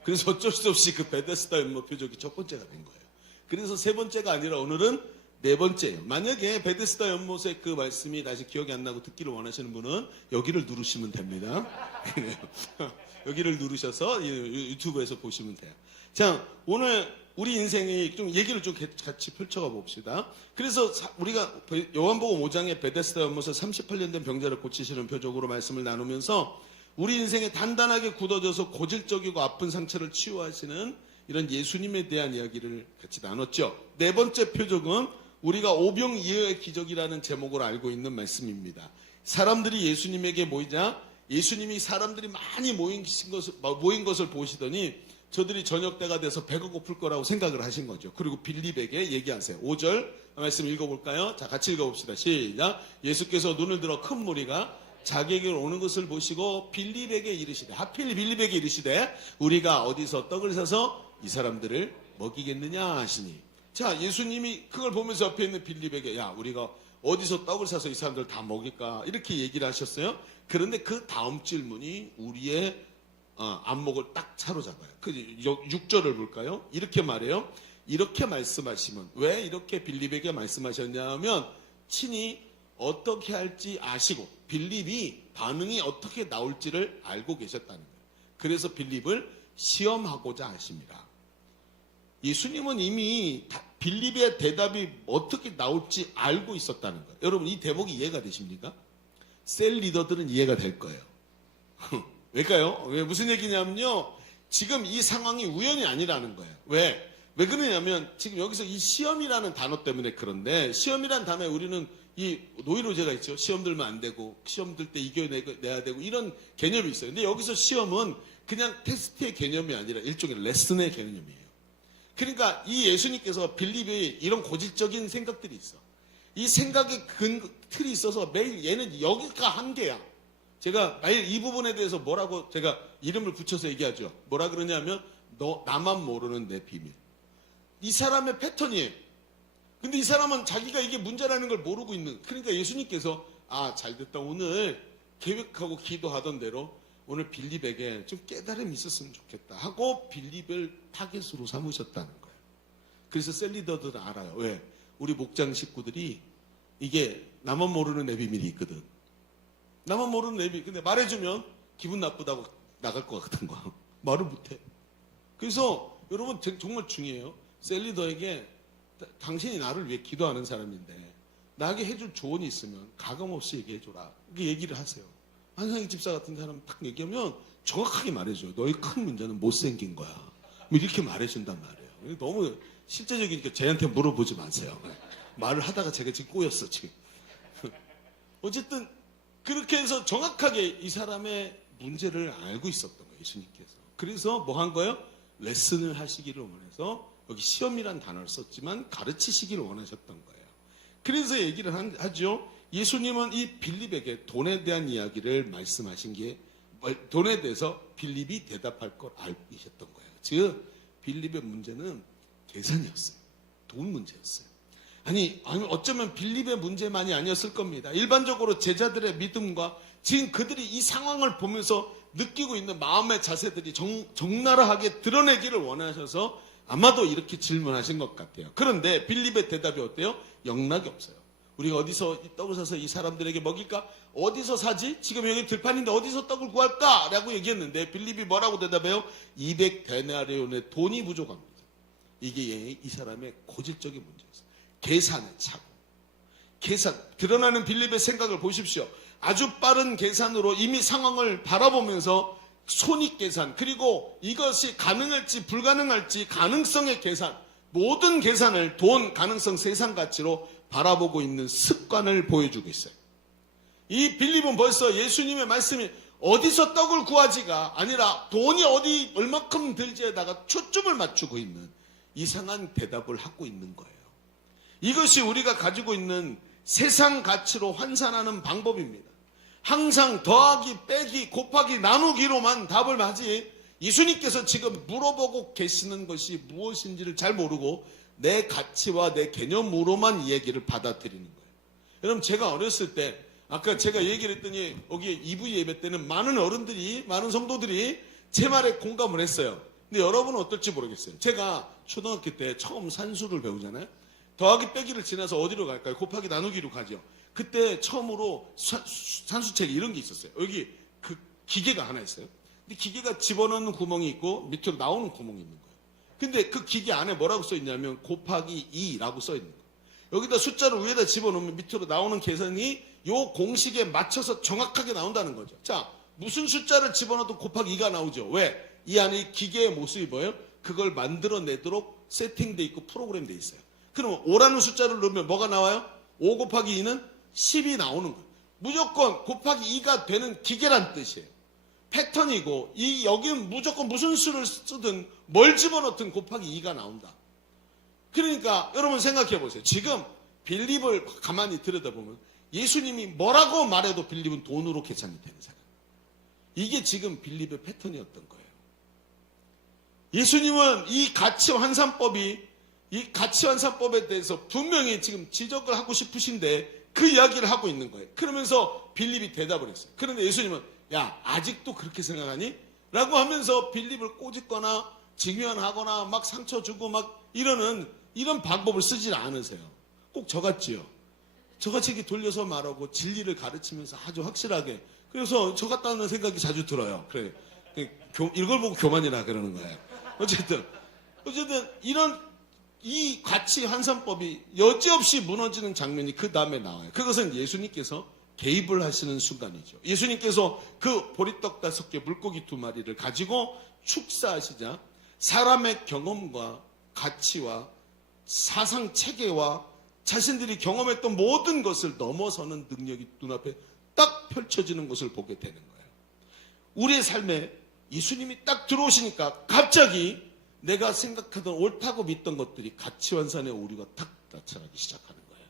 그래서 어쩔 수 없이 그 베데스다 연못 표적이 첫 번째가 된 거예요. 그래서 세 번째가 아니라 오늘은 네 번째예요. 만약에 베데스다 연못의 그 말씀이 다시 기억이 안 나고 듣기를 원하시는 분은 여기를 누르시면 됩니다. 여기를 누르셔서 유튜브에서 보시면 돼요. 자, 오늘 우리 인생의 좀 얘기를 좀 같이 펼쳐가 봅시다. 그래서 우리가 요한복음 5장에 베데스다 연못에 38년 된 병자를 고치시는 표적으로 말씀을 나누면서 우리 인생에 단단하게 굳어져서 고질적이고 아픈 상처를 치유하시는 이런 예수님에 대한 이야기를 같이 나눴죠. 네 번째 표적은 우리가 오병이어의 기적이라는 제목으로 알고 있는 말씀입니다. 사람들이 예수님에게 모이자 예수님이 사람들이 많이 모인 것을 보시더니 저들이 저녁 때가 돼서 배가 고플 거라고 생각을 하신 거죠. 그리고 빌립에게 얘기하세요. 5절 말씀 읽어볼까요? 자, 같이 읽어봅시다. 시작. 예수께서 눈을 들어 큰 무리가 자기에게 오는 것을 보시고 빌립에게 이르시되, 하필 빌립에게 이르시되 우리가 어디서 떡을 사서 이 사람들을 먹이겠느냐 하시니. 자, 예수님이 그걸 보면서 옆에 있는 빌립에게 야, 우리가 어디서 떡을 사서 이 사람들 다 먹일까? 이렇게 얘기를 하셨어요. 그런데 그 다음 질문이 우리의 안목을 딱 사로잡아요. 그 6절을 볼까요? 이렇게 말해요. 이렇게 말씀하시면, 왜 이렇게 빌립에게 말씀하셨냐 하면 친히 어떻게 할지 아시고 빌립이 반응이 어떻게 나올지를 알고 계셨다는 거예요. 그래서 빌립을 시험하고자 하십니다. 예수님은 이미 빌립의 대답이 어떻게 나올지 알고 있었다는 거예요. 여러분, 이 대목이 이해가 되십니까? 셀 리더들은 이해가 될 거예요. 왜일까요? 왜 무슨 얘기냐면요. 지금 이 상황이 우연이 아니라는 거예요. 왜 그러냐면 지금 여기서 이 시험이라는 단어 때문에 그런데, 시험이라는 단어에 우리는 이 노이로제가 있죠. 시험 들면 안 되고 시험 들 때 이겨내야 되고 이런 개념이 있어요. 근데 여기서 시험은 그냥 테스트의 개념이 아니라 일종의 레슨의 개념이에요. 그러니까 이 예수님께서 빌립의 이런 고질적인 생각들이 있어. 이 생각의 틀이 있어서 매일 얘는 여기가 한계야. 제가 매일 이 부분에 대해서 뭐라고 제가 이름을 붙여서 얘기하죠. 뭐라 그러냐면 너 나만 모르는 내 비밀. 이 사람의 패턴이에요. 근데 이 사람은 자기가 이게 문제라는 걸 모르고 있는. 그러니까 예수님께서 잘됐다. 오늘 계획하고 기도하던 대로 오늘 빌립에게 좀 깨달음이 있었으면 좋겠다 하고 빌립을 타겟으로 삼으셨다는 거예요. 그래서 셀리더들은 알아요. 왜? 우리 목장 식구들이 이게 나만 모르는 내 비밀이 있거든. 나만 모르는 내 비밀. 근데 말해주면 기분 나쁘다고 나갈 것 같은 거야. 말을 못해. 그래서 여러분 정말 중요해요. 셀리더에게 당신이 나를 위해 기도하는 사람인데 나에게 해줄 조언이 있으면 가감없이 얘기해줘라. 이렇게 얘기를 하세요. 한상희 집사 같은 사람 딱 얘기하면 정확하게 말해줘요. 너의 큰 문제는 못생긴 거야. 뭐 이렇게 말해준단 말이에요. 너무 실제적이니까 쟤한테 물어보지 마세요. 말을 하다가 제가 지금 꼬였어 지금. 어쨌든 그렇게 해서 정확하게 이 사람의 문제를 알고 있었던 거예요. 예수님께서. 그래서 뭐 한 거예요? 레슨을 하시기를 원해서 여기 시험이란 단어를 썼지만 가르치시기를 원하셨던 거예요. 그래서 얘기를 하죠. 예수님은 이 빌립에게 돈에 대한 이야기를 말씀하신 게 돈에 대해서 빌립이 대답할 걸 알고 계셨던 거예요. 즉 빌립의 문제는 계산이었어요. 돈 문제였어요. 아니 어쩌면 빌립의 문제만이 아니었을 겁니다. 일반적으로 제자들의 믿음과 지금 그들이 이 상황을 보면서 느끼고 있는 마음의 자세들이 적나라하게 드러내기를 원하셔서 아마도 이렇게 질문하신 것 같아요. 그런데 빌립의 대답이 어때요? 영락이 없어요. 우리가 어디서 떡을 사서 이 사람들에게 먹일까? 어디서 사지? 지금 여기 들판인데 어디서 떡을 구할까? 라고 얘기했는데 빌립이 뭐라고 대답해요? 200데나리온의 돈이 부족합니다. 이게 이 사람의 고질적인 문제였어요. 계산의 착오. 드러나는 빌립의 생각을 보십시오. 아주 빠른 계산으로 이미 상황을 바라보면서 손익계산, 그리고 이것이 가능할지 불가능할지 가능성의 계산, 모든 계산을 돈, 가능성, 세상 가치로 바라보고 있는 습관을 보여주고 있어요. 이 빌립은 벌써 예수님의 말씀이 어디서 떡을 구하지가 아니라 돈이 어디 얼마큼 들지에다가 초점을 맞추고 있는 이상한 대답을 하고 있는 거예요. 이것이 우리가 가지고 있는 세상 가치로 환산하는 방법입니다. 항상 더하기, 빼기, 곱하기, 나누기로만 답을 하지 예수님께서 지금 물어보고 계시는 것이 무엇인지를 잘 모르고 내 가치와 내 개념으로만 이 얘기를 받아들이는 거예요. 여러분 제가 어렸을 때 아까 제가 얘기를 했더니 여기 2부 예배 때는 많은 어른들이 많은 성도들이 제 말에 공감을 했어요. 근데 여러분은 어떨지 모르겠어요. 제가 초등학교 때 처음 산수를 배우잖아요. 더하기 빼기를 지나서 어디로 갈까요? 곱하기 나누기로 가죠. 그때 처음으로 산수책에 이런 게 있었어요. 여기 그 기계가 하나 있어요. 근데 기계가 집어넣는 구멍이 있고 밑으로 나오는 구멍이 있는 거예요. 근데 그 기계 안에 뭐라고 써 있냐면 곱하기 2라고 써 있는 거예요. 여기다 숫자를 위에다 집어넣으면 밑으로 나오는 계산이 요 공식에 맞춰서 정확하게 나온다는 거죠. 자, 무슨 숫자를 집어넣어도 곱하기 2가 나오죠. 왜? 이 안에 기계의 모습이 뭐예요? 그걸 만들어내도록 세팅돼 있고 프로그램돼 있어요. 그럼 5라는 숫자를 넣으면 뭐가 나와요? 5 곱하기 2는 10이 나오는 거예요. 무조건 곱하기 2가 되는 기계란 뜻이에요. 패턴이고 여기는 무조건 무슨 수를 쓰든 뭘 집어넣든 곱하기 2가 나온다. 그러니까 여러분 생각해 보세요. 지금 빌립을 가만히 들여다보면 예수님이 뭐라고 말해도 빌립은 돈으로 계산이 되는 사람. 이게 지금 빌립의 패턴이었던 거예요. 예수님은 이 가치 환산법에 대해서 분명히 지금 지적을 하고 싶으신데 그 이야기를 하고 있는 거예요. 그러면서 빌립이 대답을 했어요. 그런데 예수님은 야, 아직도 그렇게 생각하니? 라고 하면서 빌립을 꼬집거나 징연하거나 막 상처 주고 막 이런 방법을 쓰지 않으세요. 꼭 저같지요. 저같이 이렇게 돌려서 말하고 진리를 가르치면서 아주 확실하게. 그래서 저 같다는 생각이 자주 들어요. 그래. 이걸 보고 교만이라 그러는 거예요. 어쨌든 이 가치 환산법이 여지없이 무너지는 장면이 그 다음에 나와요. 그것은 예수님께서 개입을 하시는 순간이죠. 예수님께서 그 보리떡 5개, 물고기 2마리를 가지고 축사하시자 사람의 경험과 가치와 사상 체계와 자신들이 경험했던 모든 것을 넘어서는 능력이 눈앞에 딱 펼쳐지는 것을 보게 되는 거예요. 우리의 삶에 예수님이 딱 들어오시니까 갑자기 내가 생각하던 옳다고 믿던 것들이 가치 환산의 오류가 탁 나타나기 시작하는 거예요.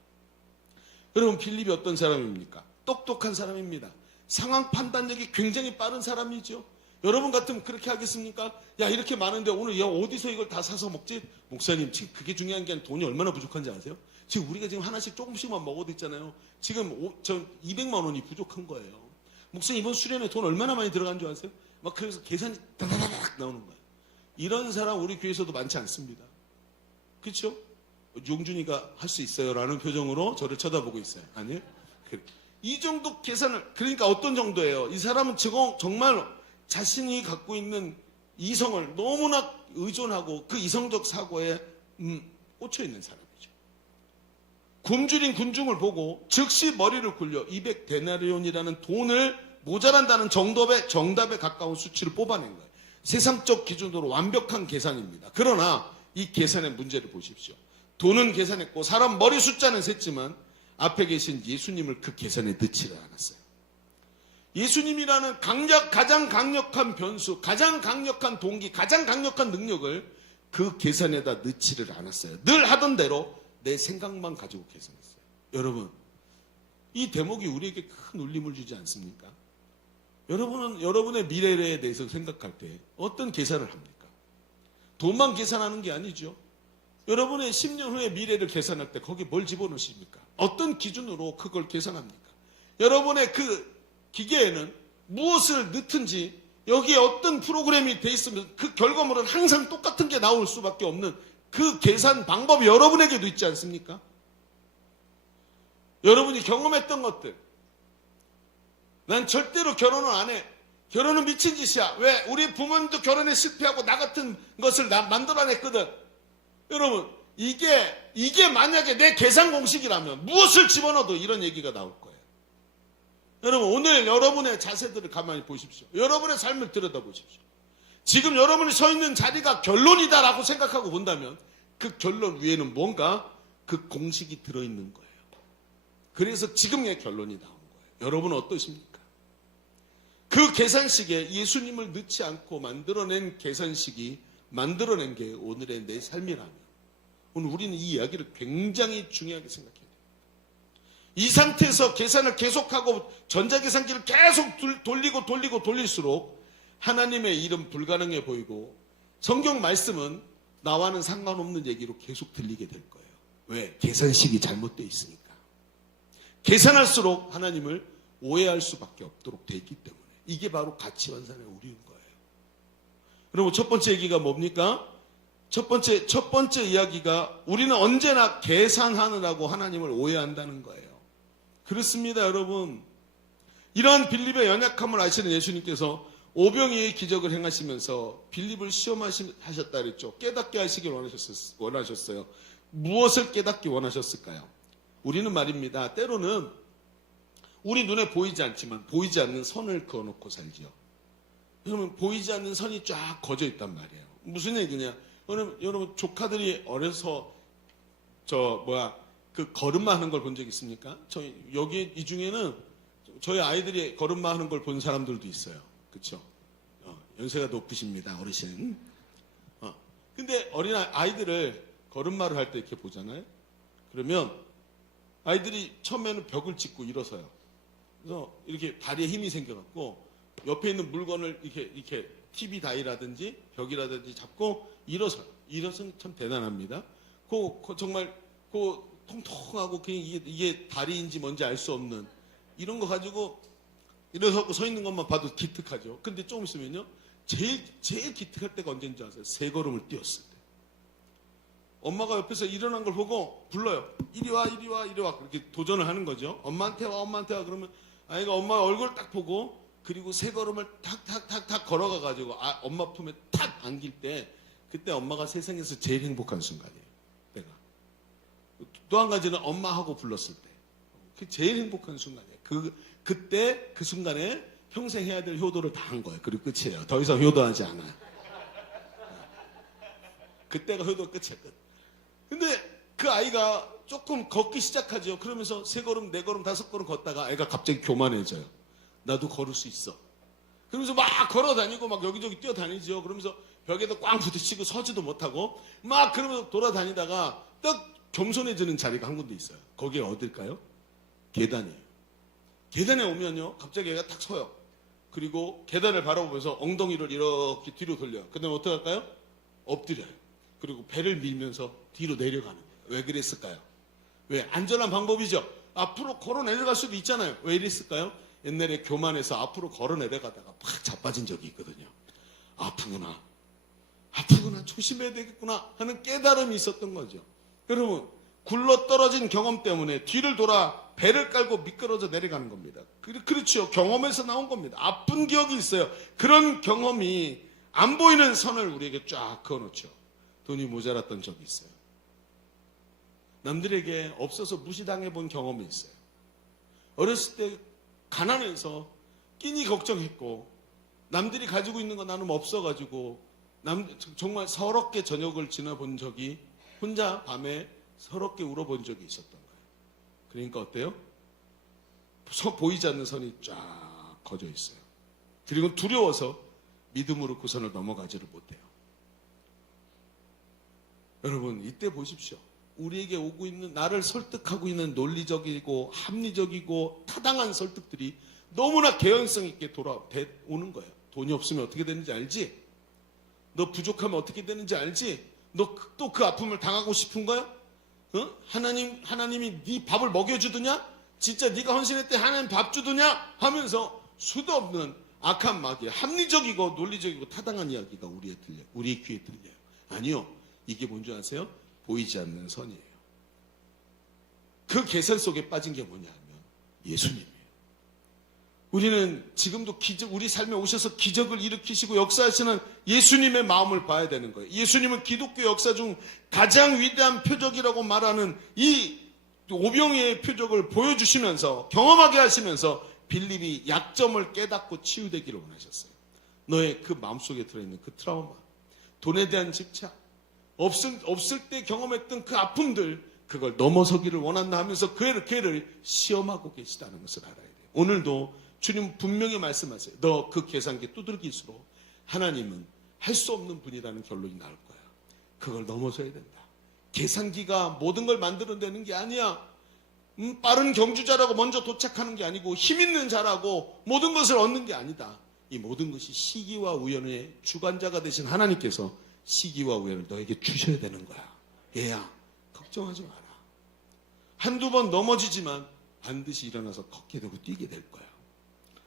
여러분, 빌립이 어떤 사람입니까? 똑똑한 사람입니다. 상황 판단력이 굉장히 빠른 사람이죠. 여러분 같으면 그렇게 하겠습니까? 야, 이렇게 많은데 오늘 어디서 이걸 다 사서 먹지? 목사님, 지금 그게 중요한 게 아니라 돈이 얼마나 부족한지 아세요? 지금 우리가 지금 하나씩 조금씩만 먹어도 있잖아요. 지금 저 200만 원이 부족한 거예요. 목사님, 이번 수련회 돈 얼마나 많이 들어간 줄 아세요? 막 그래서 계산이 다다닥 나오는 거예요. 이런 사람 우리 교회에서도 많지 않습니다. 그렇죠? 용준이가 할 수 있어요 라는 표정으로 저를 쳐다보고 있어요. 아니에요? 이 정도 계산을, 그러니까 어떤 정도예요? 이 사람은 정말 자신이 갖고 있는 이성을 너무나 의존하고 그 이성적 사고에 꽂혀 있는 사람이죠. 굶주린 군중을 보고 즉시 머리를 굴려 200데나리온이라는 돈을 모자란다는 정답에 가까운 수치를 뽑아낸 거예요. 세상적 기준으로 완벽한 계산입니다. 그러나 이 계산의 문제를 보십시오. 돈은 계산했고 사람 머리 숫자는 셌지만 앞에 계신 예수님을 그 계산에 넣지를 않았어요. 예수님이라는 가장 강력한 변수, 가장 강력한 동기, 가장 강력한 능력을 그 계산에다 넣지를 않았어요. 늘 하던 대로 내 생각만 가지고 계산했어요. 여러분, 이 대목이 우리에게 큰 울림을 주지 않습니까? 여러분은 여러분의 미래에 대해서 생각할 때 어떤 계산을 합니까? 돈만 계산하는 게 아니죠. 여러분의 10년 후의 미래를 계산할 때 거기에 뭘 집어넣으십니까? 어떤 기준으로 그걸 계산합니까? 여러분의 그 기계에는 무엇을 넣든지 여기에 어떤 프로그램이 돼 있으면 그 결과물은 항상 똑같은 게 나올 수밖에 없는 그 계산 방법이 여러분에게도 있지 않습니까? 여러분이 경험했던 것들, 난 절대로 결혼을 안 해. 결혼은 미친 짓이야. 왜? 우리 부모님도 결혼에 실패하고 나 같은 것을 만들어냈거든. 여러분, 이게 만약에 내 계산 공식이라면 무엇을 집어넣어도 이런 얘기가 나올 거예요. 여러분, 오늘 여러분의 자세들을 가만히 보십시오. 여러분의 삶을 들여다보십시오. 지금 여러분이 서 있는 자리가 결론이다라고 생각하고 본다면 그 결론 위에는 뭔가 그 공식이 들어있는 거예요. 그래서 지금의 결론이 나온 거예요. 여러분은 어떠십니까? 그 계산식에 예수님을 넣지 않고 만들어낸 계산식이 만들어낸 게 오늘의 내 삶이라면 오늘 우리는 이 이야기를 굉장히 중요하게 생각해야 돼요. 이 상태에서 계산을 계속하고 전자계산기를 계속 돌릴수록 하나님의 일은 불가능해 보이고 성경 말씀은 나와는 상관없는 얘기로 계속 들리게 될 거예요. 왜? 계산식이 잘못되어 있으니까. 계산할수록 하나님을 오해할 수밖에 없도록 되어 있기 때문에 이게 바로 가치 환산의 오류인 거예요. 여러분, 첫 번째 얘기가 뭡니까? 첫 번째 이야기가 우리는 언제나 계산하느라고 하나님을 오해한다는 거예요. 그렇습니다, 여러분. 이러한 빌립의 연약함을 아시는 예수님께서 오병이의 기적을 행하시면서 빌립을 시험하셨다 그랬죠. 깨닫게 하시길 원하셨어요. 무엇을 깨닫기 원하셨을까요? 우리는 말입니다. 때로는 우리 눈에 보이지 않지만 보이지 않는 선을 그어놓고 살지요. 여러분, 보이지 않는 선이 쫙 거져 있단 말이에요. 무슨 얘기냐? 여러분 조카들이 어려서 그 걸음마 하는 걸 본 적 있습니까? 여기 이 중에는 저희 아이들이 걸음마 하는 걸 본 사람들도 있어요. 그렇죠? 연세가 높으십니다, 어르신. 근데 어린 아이들을 걸음마를 할 때 이렇게 보잖아요. 그러면 아이들이 처음에는 벽을 짚고 일어서요. 그래서 이렇게 다리에 힘이 생겨갖고 옆에 있는 물건을 이렇게 TV 다이라든지 벽이라든지 잡고 일어서요. 일어서는 참 대단합니다. 정말 통통하고 그냥 이게 다리인지 뭔지 알 수 없는 이런 거 가지고 일어서고 서 있는 것만 봐도 기특하죠. 근데 조금 있으면요, 제일 기특할 때가 언제인지 아세요? 세 걸음을 뛰었을 때. 엄마가 옆에서 일어난 걸 보고 불러요. 이리 와, 이리 와, 이리 와. 그렇게 도전을 하는 거죠. 엄마한테 와, 엄마한테 와. 그러면 아이가 엄마 얼굴 딱 보고 그리고 세 걸음을 탁탁탁탁 걸어가가지고 엄마 품에 탁 안길 때 그때 엄마가 세상에서 제일 행복한 순간이에요. 내가. 또 한 가지는 엄마하고 불렀을 때. 그게 제일 행복한 순간이에요. 그때 그 순간에 평생 해야 될 효도를 다 한 거예요. 그리고 끝이에요. 더 이상 효도하지 않아요. 그때가 효도 끝이에요. 끝. 근데 그 아이가 조금 걷기 시작하죠. 그러면서 세 걸음, 네 걸음, 다섯 걸음 걷다가 애가 갑자기 교만해져요. 나도 걸을 수 있어. 그러면서 막 걸어 다니고 막 여기저기 뛰어다니죠. 그러면서 벽에도 꽝 부딪히고 서지도 못하고 막 그러면서 돌아다니다가 딱 겸손해지는 자리가 한 군데 있어요. 거기에 어딜까요? 계단이에요. 계단에 오면요, 갑자기 애가 탁 서요. 그리고 계단을 바라보면서 엉덩이를 이렇게 뒤로 돌려요. 그 다음에 어떻게 할까요? 엎드려요. 그리고 배를 밀면서 뒤로 내려가는 거예요. 왜 그랬을까요? 왜? 안전한 방법이죠. 앞으로 걸어 내려갈 수도 있잖아요. 왜 이랬을까요? 옛날에 교만해서 앞으로 걸어 내려가다가 팍 자빠진 적이 있거든요. 아프구나, 조심해야 되겠구나 하는 깨달음이 있었던 거죠. 여러분, 굴러 떨어진 경험 때문에 뒤를 돌아 배를 깔고 미끄러져 내려가는 겁니다. 그렇죠. 경험에서 나온 겁니다. 아픈 기억이 있어요. 그런 경험이 안 보이는 선을 우리에게 쫙 그어놓죠. 돈이 모자랐던 적이 있어요. 남들에게 없어서 무시당해 본 경험이 있어요. 어렸을 때 가난해서 끼니 걱정했고 남들이 가지고 있는 거 나는 없어가지고 정말 서럽게 저녁을 지나본 적이, 혼자 밤에 서럽게 울어본 적이 있었던 거예요. 그러니까 어때요? 보이지 않는 선이 쫙 거져 있어요. 그리고 두려워서 믿음으로 그 선을 넘어가지를 못해요. 여러분, 이때 보십시오. 우리에게 오고 있는, 나를 설득하고 있는 논리적이고 합리적이고 타당한 설득들이 너무나 개연성 있게 오는 거예요. 돈이 없으면 어떻게 되는지 알지? 너 부족하면 어떻게 되는지 알지? 너 또 그 아픔을 당하고 싶은 거야? 하나님이 네 밥을 먹여주더냐? 진짜 네가 헌신할 때 하나님 밥 주더냐? 하면서 수도 없는 악한 마귀, 합리적이고 논리적이고 타당한 이야기가 우리의 귀에 들려요. 아니요. 이게 뭔지 아세요? 보이지 않는 선이에요. 그 계산 속에 빠진 게 뭐냐 하면 예수님이에요. 우리는 지금도 우리 삶에 오셔서 기적을 일으키시고 역사하시는 예수님의 마음을 봐야 되는 거예요. 예수님은 기독교 역사 중 가장 위대한 표적이라고 말하는 이 오병이의 표적을 보여주시면서, 경험하게 하시면서 빌립이 약점을 깨닫고 치유되기를 원하셨어요. 너의 그 마음속에 들어있는 그 트라우마, 돈에 대한 집착, 없을 때 경험했던 그 아픔들, 그걸 넘어서기를 원한다 하면서 걔를 시험하고 계시다는 것을 알아야 돼요. 오늘도 주님 분명히 말씀하세요. 너 그 계산기 두들길수록 하나님은 할 수 없는 분이라는 결론이 나올 거야. 그걸 넘어서야 된다. 계산기가 모든 걸 만들어내는 게 아니야. 빠른 경주자라고 먼저 도착하는 게 아니고 힘 있는 자라고 모든 것을 얻는 게 아니다. 이 모든 것이 시기와 우연의 주관자가 되신 하나님께서 시기와 우연을 너에게 주셔야 되는 거야. 얘야, 걱정하지 마라. 한두 번 넘어지지만 반드시 일어나서 걷게 되고 뛰게 될 거야.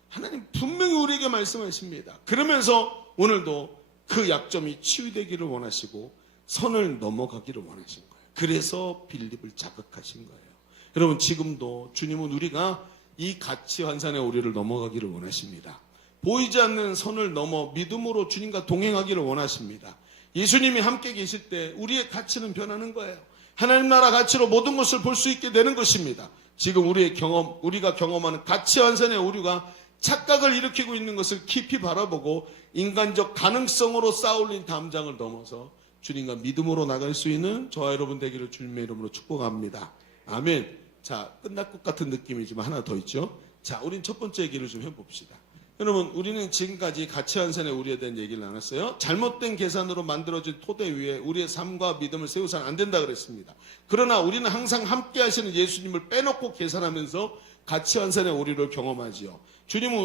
하나님 분명히 우리에게 말씀하십니다. 그러면서 오늘도 그 약점이 치유되기를 원하시고 선을 넘어가기를 원하신 거예요. 그래서 빌립을 자극하신 거예요. 여러분, 지금도 주님은 우리가 이 가치 환산의 오류를 넘어가기를 원하십니다. 보이지 않는 선을 넘어 믿음으로 주님과 동행하기를 원하십니다. 예수님이 함께 계실 때 우리의 가치는 변하는 거예요. 하나님 나라 가치로 모든 것을 볼 수 있게 되는 것입니다. 지금 우리가 경험하는 가치 완산의 오류가 착각을 일으키고 있는 것을 깊이 바라보고 인간적 가능성으로 쌓아올린 담장을 넘어서 주님과 믿음으로 나갈 수 있는 저와 여러분 되기를 주님의 이름으로 축복합니다. 아멘. 자, 끝날 것 같은 느낌이지만 하나 더 있죠. 자, 우린 첫 번째 얘기를 좀 해봅시다. 여러분, 우리는 지금까지 가치 환산의 우리에 대한 얘기를 나눴어요. 잘못된 계산으로 만들어진 토대 위에 우리의 삶과 믿음을 세우서는 안 된다 그랬습니다. 그러나 우리는 항상 함께 하시는 예수님을 빼놓고 계산하면서 가치 환산의 오류를 경험하지요. 주님은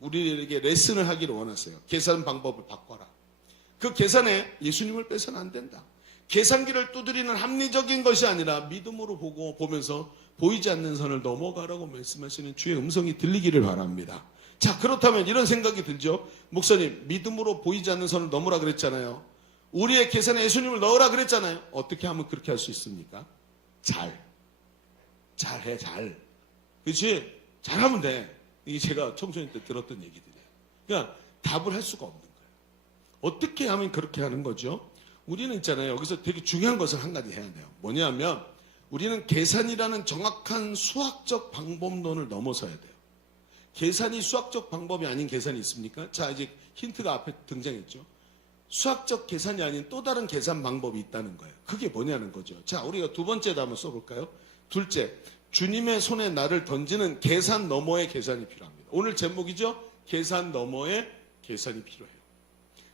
우리에게 레슨을 하기를 원하세요. 계산 방법을 바꿔라. 그 계산에 예수님을 빼서는 안 된다. 계산기를 두드리는 합리적인 것이 아니라 믿음으로 보면서 보이지 않는 선을 넘어가라고 말씀하시는 주의 음성이 들리기를 바랍니다. 자, 그렇다면 이런 생각이 들죠. 목사님, 믿음으로 보이지 않는 선을 넘으라 그랬잖아요. 우리의 계산에 예수님을 넣으라 그랬잖아요. 어떻게 하면 그렇게 할 수 있습니까? 잘해. 그렇지? 잘하면 돼. 이게 제가 청소년 때 들었던 얘기들이에요. 그러니까 답을 할 수가 없는 거예요. 어떻게 하면 그렇게 하는 거죠? 우리는 있잖아요. 여기서 되게 중요한 것을 한 가지 해야 돼요. 뭐냐면 우리는 계산이라는 정확한 수학적 방법론을 넘어서야 돼요. 계산이 수학적 방법이 아닌 계산이 있습니까? 자, 이제 힌트가 앞에 등장했죠. 수학적 계산이 아닌 또 다른 계산 방법이 있다는 거예요. 그게 뭐냐는 거죠. 자, 우리가 두 번째도 한번 써볼까요? 둘째, 주님의 손에 나를 던지는 계산 너머의 계산이 필요합니다. 오늘 제목이죠. 계산 너머의 계산이 필요해요.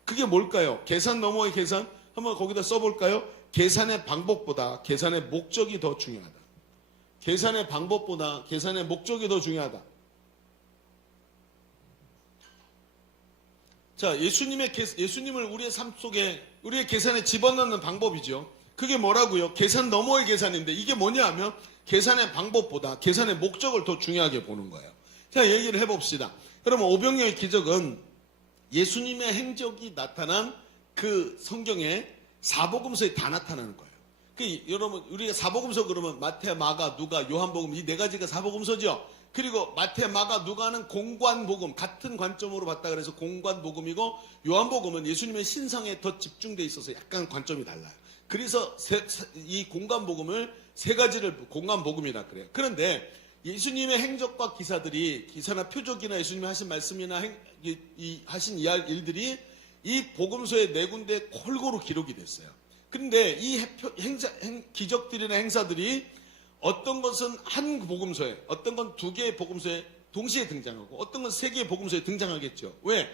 그게 뭘까요? 계산 너머의 계산? 한번 거기다 써볼까요? 계산의 방법보다 계산의 목적이 더 중요하다. 계산의 방법보다 계산의 목적이 더 중요하다. 자, 예수님을 우리의 삶 속에, 우리의 계산에 집어넣는 방법이죠. 그게 뭐라고요? 계산 너머의 계산인데 이게 뭐냐 하면 계산의 방법보다 계산의 목적을 더 중요하게 보는 거예요. 자, 얘기를 해봅시다. 그러면 오병이어의 기적은 예수님의 행적이 나타난 그 성경에 사복음서에 다 나타나는 거예요. 여러분, 우리가 사복음서 그러면 마태, 마가, 누가, 요한복음 이 네 가지가 사복음서죠. 그리고 마태, 마가, 누가는 공관복음, 같은 관점으로 봤다 그래서 공관복음이고 요한복음은 예수님의 신성에 더 집중돼 있어서 약간 관점이 달라요. 그래서 이 공관복음을 세 가지를 공관복음이라 그래요. 그런데 예수님의 행적과 기사나 표적이나 예수님이 하신 말씀이나 하신 일들이 이 복음서에 네 군데 골고루 기록이 됐어요. 그런데 이 기적들이나 행사들이 어떤 것은 한 복음서에, 어떤 건 두 개의 복음서에 동시에 등장하고 어떤 건 세 개의 복음서에 등장하겠죠. 왜?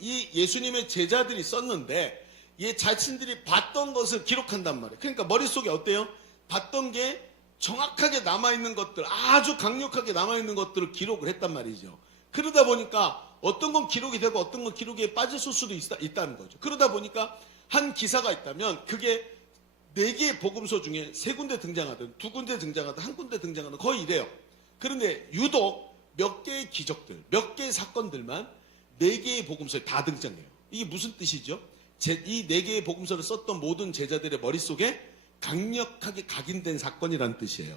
이 예수님의 제자들이 썼는데 얘 자신들이 봤던 것을 기록한단 말이에요. 그러니까 머릿속에 어때요? 봤던 게 정확하게 남아있는 것들, 아주 강력하게 남아있는 것들을 기록을 했단 말이죠. 그러다 보니까 어떤 건 기록이 되고 어떤 건 기록에 빠졌을 수도 있다는 거죠. 그러다 보니까 한 기사가 있다면 그게 네 개의 복음서 중에 세 군데 등장하든 두 군데 등장하든 한 군데 등장하든 거의 이래요. 그런데 유독 몇 개의 기적들, 몇 개의 사건들만 네 개의 복음서에 다 등장해요. 이게 무슨 뜻이죠? 이 네 개의 복음서를 썼던 모든 제자들의 머릿속에 강력하게 각인된 사건이라는 뜻이에요.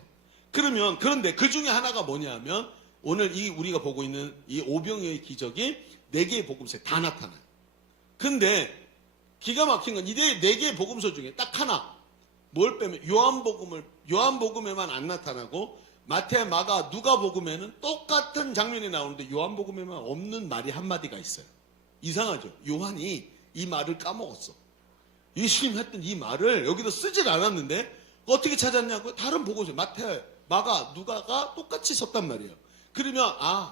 그런데 그 중에 하나가 뭐냐 하면 오늘 우리가 보고 있는 이 오병이어의 기적이 네 개의 복음서에 다 나타나요. 근데 기가 막힌 건 이 네 개의 복음서 중에 딱 하나, 뭘 빼면 요한복음에만 안 나타나고 마태, 마가, 누가복음에는 똑같은 장면이 나오는데 요한복음에만 없는 말이 한마디가 있어요. 이상하죠? 요한이 이 말을 까먹었어. 예수님이 했던 이 말을 여기도 쓰질 않았는데 어떻게 찾았냐고요? 다른 복음서 마태, 마가, 누가가 똑같이 썼단 말이에요. 그러면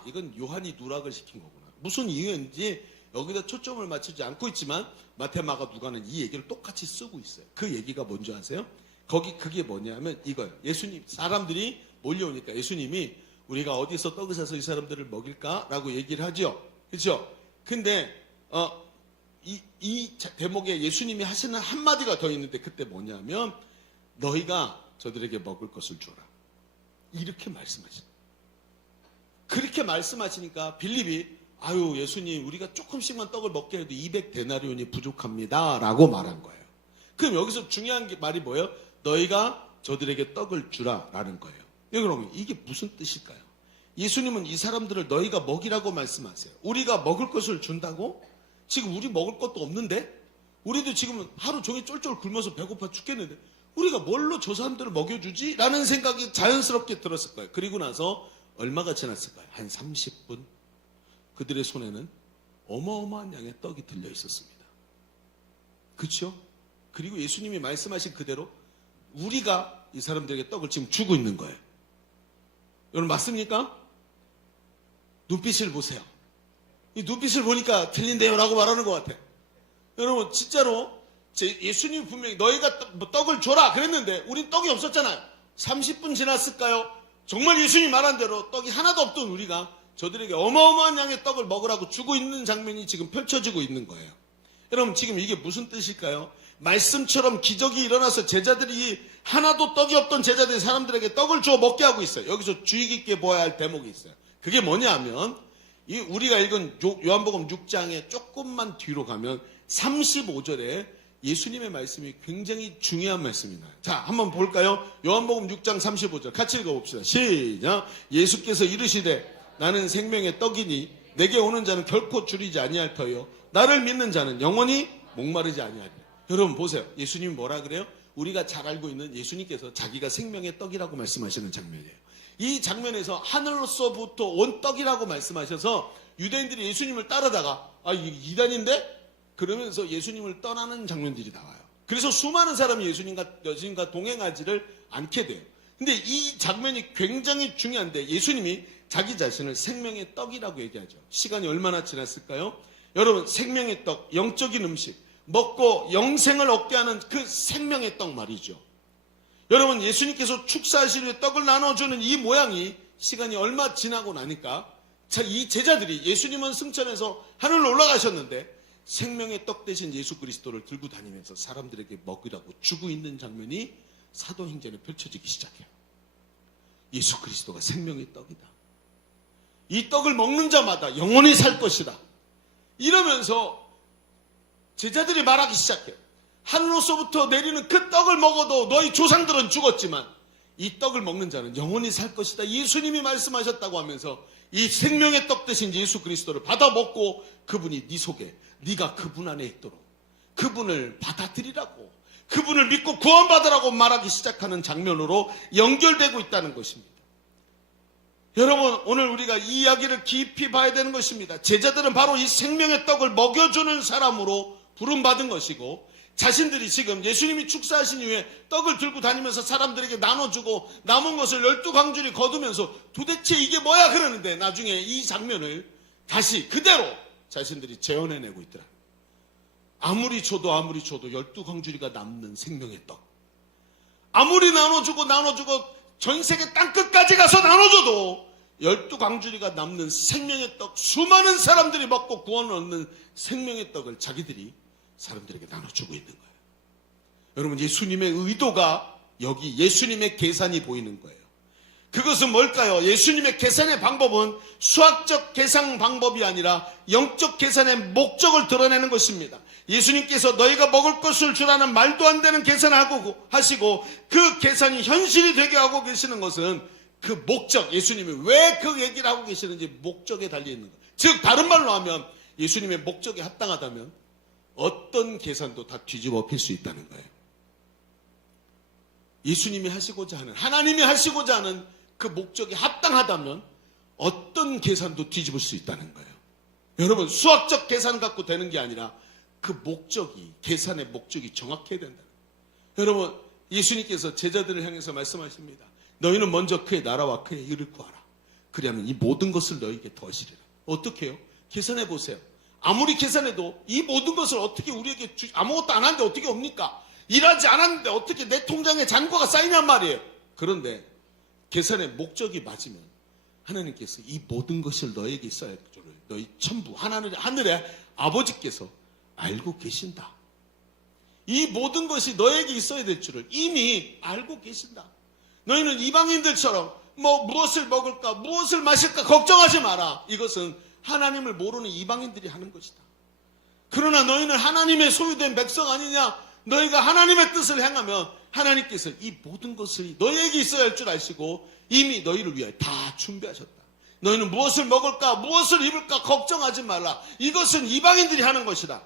이건 요한이 누락을 시킨 거구나. 무슨 이유인지 여기다 초점을 맞추지 않고 있지만 마태, 마가, 누가는 이 얘기를 똑같이 쓰고 있어요. 그 얘기가 뭔지 아세요? 그게 뭐냐면 이거예요. 예수님, 사람들이 몰려오니까 예수님이 우리가 어디서 떡을 사서 이 사람들을 먹일까라고 얘기를 하죠. 그렇죠? 근데 이 대목에 예수님이 하시는 한마디가 더 있는데 그때 뭐냐면 너희가 저들에게 먹을 것을 주라. 이렇게 말씀하시죠. 그렇게 말씀하시니까 빌립이 예수님 우리가 조금씩만 떡을 먹게 해도 200데나리온이 부족합니다 라고 말한 거예요. 그럼 여기서 중요한 말이 뭐예요? 너희가 저들에게 떡을 주라 라는 거예요. 여러분 이게 무슨 뜻일까요? 예수님은 이 사람들을 너희가 먹이라고 말씀하세요. 우리가 먹을 것을 준다고? 지금 우리 먹을 것도 없는데? 우리도 지금 하루 종일 쫄쫄 굶어서 배고파 죽겠는데 우리가 뭘로 저 사람들을 먹여주지? 라는 생각이 자연스럽게 들었을 거예요. 그리고 나서 얼마가 지났을까요? 한 30분. 그들의 손에는 어마어마한 양의 떡이 들려 있었습니다. 그렇죠? 그리고 예수님이 말씀하신 그대로 우리가 이 사람들에게 떡을 지금 주고 있는 거예요. 여러분 맞습니까? 눈빛을 보세요. 이 눈빛을 보니까 틀린데요 라고 말하는 것 같아요. 여러분 진짜로 예수님이 분명히 너희가 떡을 줘라 그랬는데 우린 떡이 없었잖아요. 30분 지났을까요? 정말 예수님이 말한 대로 떡이 하나도 없던 우리가 저들에게 어마어마한 양의 떡을 먹으라고 주고 있는 장면이 지금 펼쳐지고 있는 거예요. 여러분 지금 이게 무슨 뜻일까요? 말씀처럼 기적이 일어나서 제자들이 하나도 떡이 없던 제자들이 사람들에게 떡을 주어 먹게 하고 있어요. 여기서 주의 깊게 보아야 할 대목이 있어요. 그게 뭐냐 하면 이 우리가 읽은 요한복음 6장에 조금만 뒤로 가면 35절에 예수님의 말씀이 굉장히 중요한 말씀이나요. 자, 한번 볼까요? 요한복음 6장 35절 같이 읽어봅시다. 시작. 예수께서 이르시되 나는 생명의 떡이니 내게 오는 자는 결코 줄이지 아니할 터요 나를 믿는 자는 영원히 목마르지 아니하리라. 여러분 보세요. 예수님이 뭐라 그래요? 우리가 잘 알고 있는 예수님께서 자기가 생명의 떡이라고 말씀하시는 장면이에요. 이 장면에서 하늘로서부터 온 떡이라고 말씀하셔서 유대인들이 예수님을 따르다가 이게 이단인데? 그러면서 예수님을 떠나는 장면들이 나와요. 그래서 수많은 사람이 예수님과 동행하지를 않게 돼요. 근데 이 장면이 굉장히 중요한데 예수님이 자기 자신을 생명의 떡이라고 얘기하죠. 시간이 얼마나 지났을까요? 여러분 생명의 떡, 영적인 음식, 먹고 영생을 얻게 하는 그 생명의 떡 말이죠. 여러분 예수님께서 축사하실 후에 떡을 나눠주는 이 모양이 시간이 얼마 지나고 나니까 이 제자들이 예수님은 승천해서 하늘로 올라가셨는데 생명의 떡 대신 예수 그리스도를 들고 다니면서 사람들에게 먹으라고 주고 있는 장면이 사도행전에 펼쳐지기 시작해요. 예수 그리스도가 생명의 떡이다. 이 떡을 먹는 자마다 영원히 살 것이다. 이러면서 제자들이 말하기 시작해요. 하늘로서부터 내리는 그 떡을 먹어도 너희 조상들은 죽었지만 이 떡을 먹는 자는 영원히 살 것이다. 예수님이 말씀하셨다고 하면서 이 생명의 떡 대신 예수 그리스도를 받아 먹고 그분이 네 속에 네가 그분 안에 있도록 그분을 받아들이라고 그분을 믿고 구원받으라고 말하기 시작하는 장면으로 연결되고 있다는 것입니다. 여러분 오늘 우리가 이 이야기를 깊이 봐야 되는 것입니다. 제자들은 바로 이 생명의 떡을 먹여주는 사람으로 부름받은 것이고 자신들이 지금 예수님이 축사하신 이후에 떡을 들고 다니면서 사람들에게 나눠주고 남은 것을 12광줄이 거두면서 도대체 이게 뭐야 그러는데 나중에 이 장면을 다시 그대로 자신들이 재현해내고 있더라. 아무리 줘도 12광줄이가 남는 생명의 떡. 아무리 나눠주고 전 세계 땅끝까지 가서 나눠줘도 12광줄이가 남는 생명의 떡, 수많은 사람들이 먹고 구원을 얻는 생명의 떡을 자기들이 사람들에게 나눠주고 있는 거예요. 여러분 예수님의 의도가 여기 예수님의 계산이 보이는 거예요. 그것은 뭘까요? 예수님의 계산의 방법은 수학적 계산 방법이 아니라 영적 계산의 목적을 드러내는 것입니다. 예수님께서 너희가 먹을 것을 주라는 말도 안 되는 계산을 하시고 그 계산이 현실이 되게 하고 계시는 것은 그 목적, 예수님이 왜 그 얘기를 하고 계시는지 목적에 달려있는 거예요. 즉 다른 말로 하면 예수님의 목적에 합당하다면 어떤 계산도 다 뒤집어 엎을 수 있다는 거예요. 예수님이 하시고자 하는, 하나님이 하시고자 하는 그 목적에 합당하다면 어떤 계산도 뒤집을 수 있다는 거예요. 여러분 수학적 계산 갖고 되는 게 아니라 그 목적이, 계산의 목적이 정확해야 된다. 여러분 예수님께서 제자들을 향해서 말씀하십니다. 너희는 먼저 그의 나라와 그의 의를 구하라. 그리하면 이 모든 것을 너희에게 더하시리라. 어떻게 해요? 계산해 보세요. 아무리 계산해도 이 모든 것을 어떻게 우리에게 아무것도 안 하는데 어떻게 옵니까? 일하지 않았는데 어떻게 내 통장에 잔고가 쌓이냔 말이에요. 그런데 계산의 목적이 맞으면 하나님께서 이 모든 것을 너에게 있어야 할 줄을 너희 전부 하늘의 아버지께서 알고 계신다. 이 모든 것이 너에게 있어야 될 줄을 이미 알고 계신다. 너희는 이방인들처럼 무엇을 먹을까 무엇을 마실까 걱정하지 마라. 이것은 하나님을 모르는 이방인들이 하는 것이다. 그러나 너희는 하나님의 소유된 백성 아니냐. 너희가 하나님의 뜻을 행하면 하나님께서 이 모든 것을 너희에게 있어야 할 줄 아시고 이미 너희를 위하여 다 준비하셨다. 너희는 무엇을 먹을까 무엇을 입을까 걱정하지 말라. 이것은 이방인들이 하는 것이다.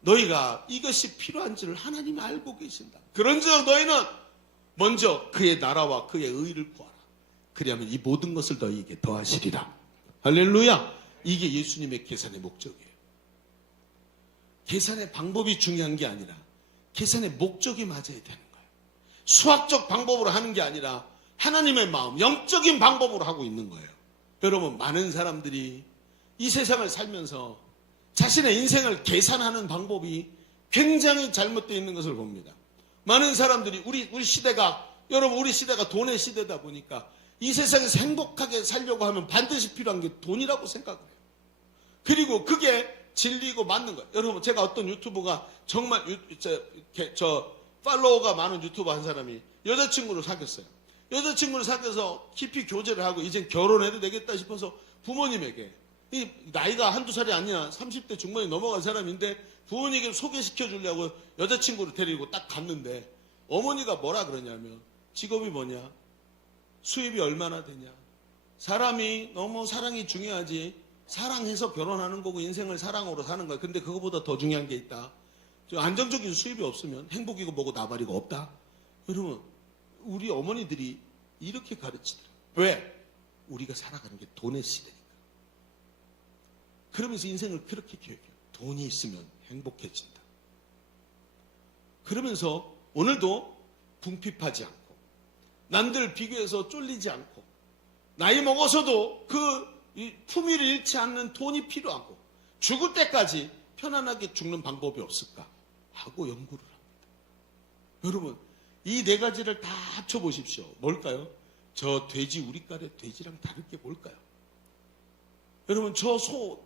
너희가 이것이 필요한지를 하나님이 알고 계신다. 그런즉 너희는 먼저 그의 나라와 그의 의를 구하라. 그리하면 이 모든 것을 너희에게 더하시리라. 할렐루야. 이게 예수님의 계산의 목적이에요. 계산의 방법이 중요한 게 아니라 계산의 목적이 맞아야 되는 거예요. 수학적 방법으로 하는 게 아니라 하나님의 마음, 영적인 방법으로 하고 있는 거예요. 여러분, 많은 사람들이 이 세상을 살면서 자신의 인생을 계산하는 방법이 굉장히 잘못되어 있는 것을 봅니다. 많은 사람들이 우리 시대가, 여러분, 우리 시대가 돈의 시대다 보니까 이 세상에서 행복하게 살려고 하면 반드시 필요한 게 돈이라고 생각을 해요. 그리고 그게 진리고 맞는 거예요. 여러분, 제가 어떤 유튜버가 정말 저 팔로워가 많은 유튜버 한 사람이 여자친구를 사귀었어요. 여자친구를 사귀어서 깊이 교제를 하고 이젠 결혼해도 되겠다 싶어서 부모님에게, 이 나이가 한두 살이 아니라 30대 중반이 넘어간 사람인데 부모님에게 소개시켜 주려고 여자친구를 데리고 딱 갔는데 어머니가 뭐라 그러냐면, 직업이 뭐냐, 수입이 얼마나 되냐, 사람이 너무 사랑이 중요하지, 사랑해서 결혼하는 거고 인생을 사랑으로 사는 거야. 근데 그거보다 더 중요한 게 있다. 안정적인 수입이 없으면 행복이고 뭐고 나발이고 없다. 여러분, 우리 어머니들이 이렇게 가르치더라고요. 왜? 우리가 살아가는 게 돈의 시대니까. 그러면서 인생을 그렇게 교육해요. 돈이 있으면 행복해진다. 그러면서 오늘도 궁핍하지 않고 남들 비교해서 쫄리지 않고 나이 먹어서도 그 품위를 잃지 않는 돈이 필요하고 죽을 때까지 편안하게 죽는 방법이 없을까 하고 연구를 합니다. 여러분, 이 네 가지를 다 합쳐보십시오. 뭘까요? 저 돼지, 우리깔의 돼지랑 다를 게 뭘까요? 여러분, 저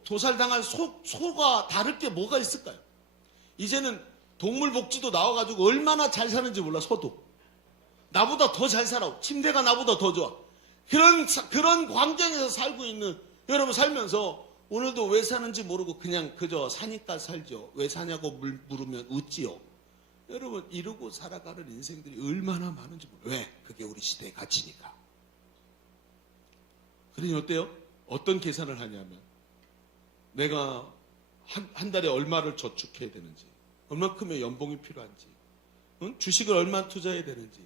도살당한 소가 다를 게 뭐가 있을까요? 이제는 동물복지도 나와가지고 얼마나 잘 사는지 몰라. 소도 나보다 더 잘 살아. 침대가 나보다 더 좋아. 그런 환경에서 살고 있는 여러분, 살면서 오늘도 왜 사는지 모르고 그냥 그저 사니까 살죠. 왜 사냐고 물으면 웃지요. 여러분, 이러고 살아가는 인생들이 얼마나 많은지 몰라요. 왜? 그게 우리 시대의 가치니까. 그러니 어때요? 어떤 계산을 하냐면, 내가 한 달에 얼마를 저축해야 되는지, 얼마큼의 연봉이 필요한지, 주식을 얼마 투자해야 되는지,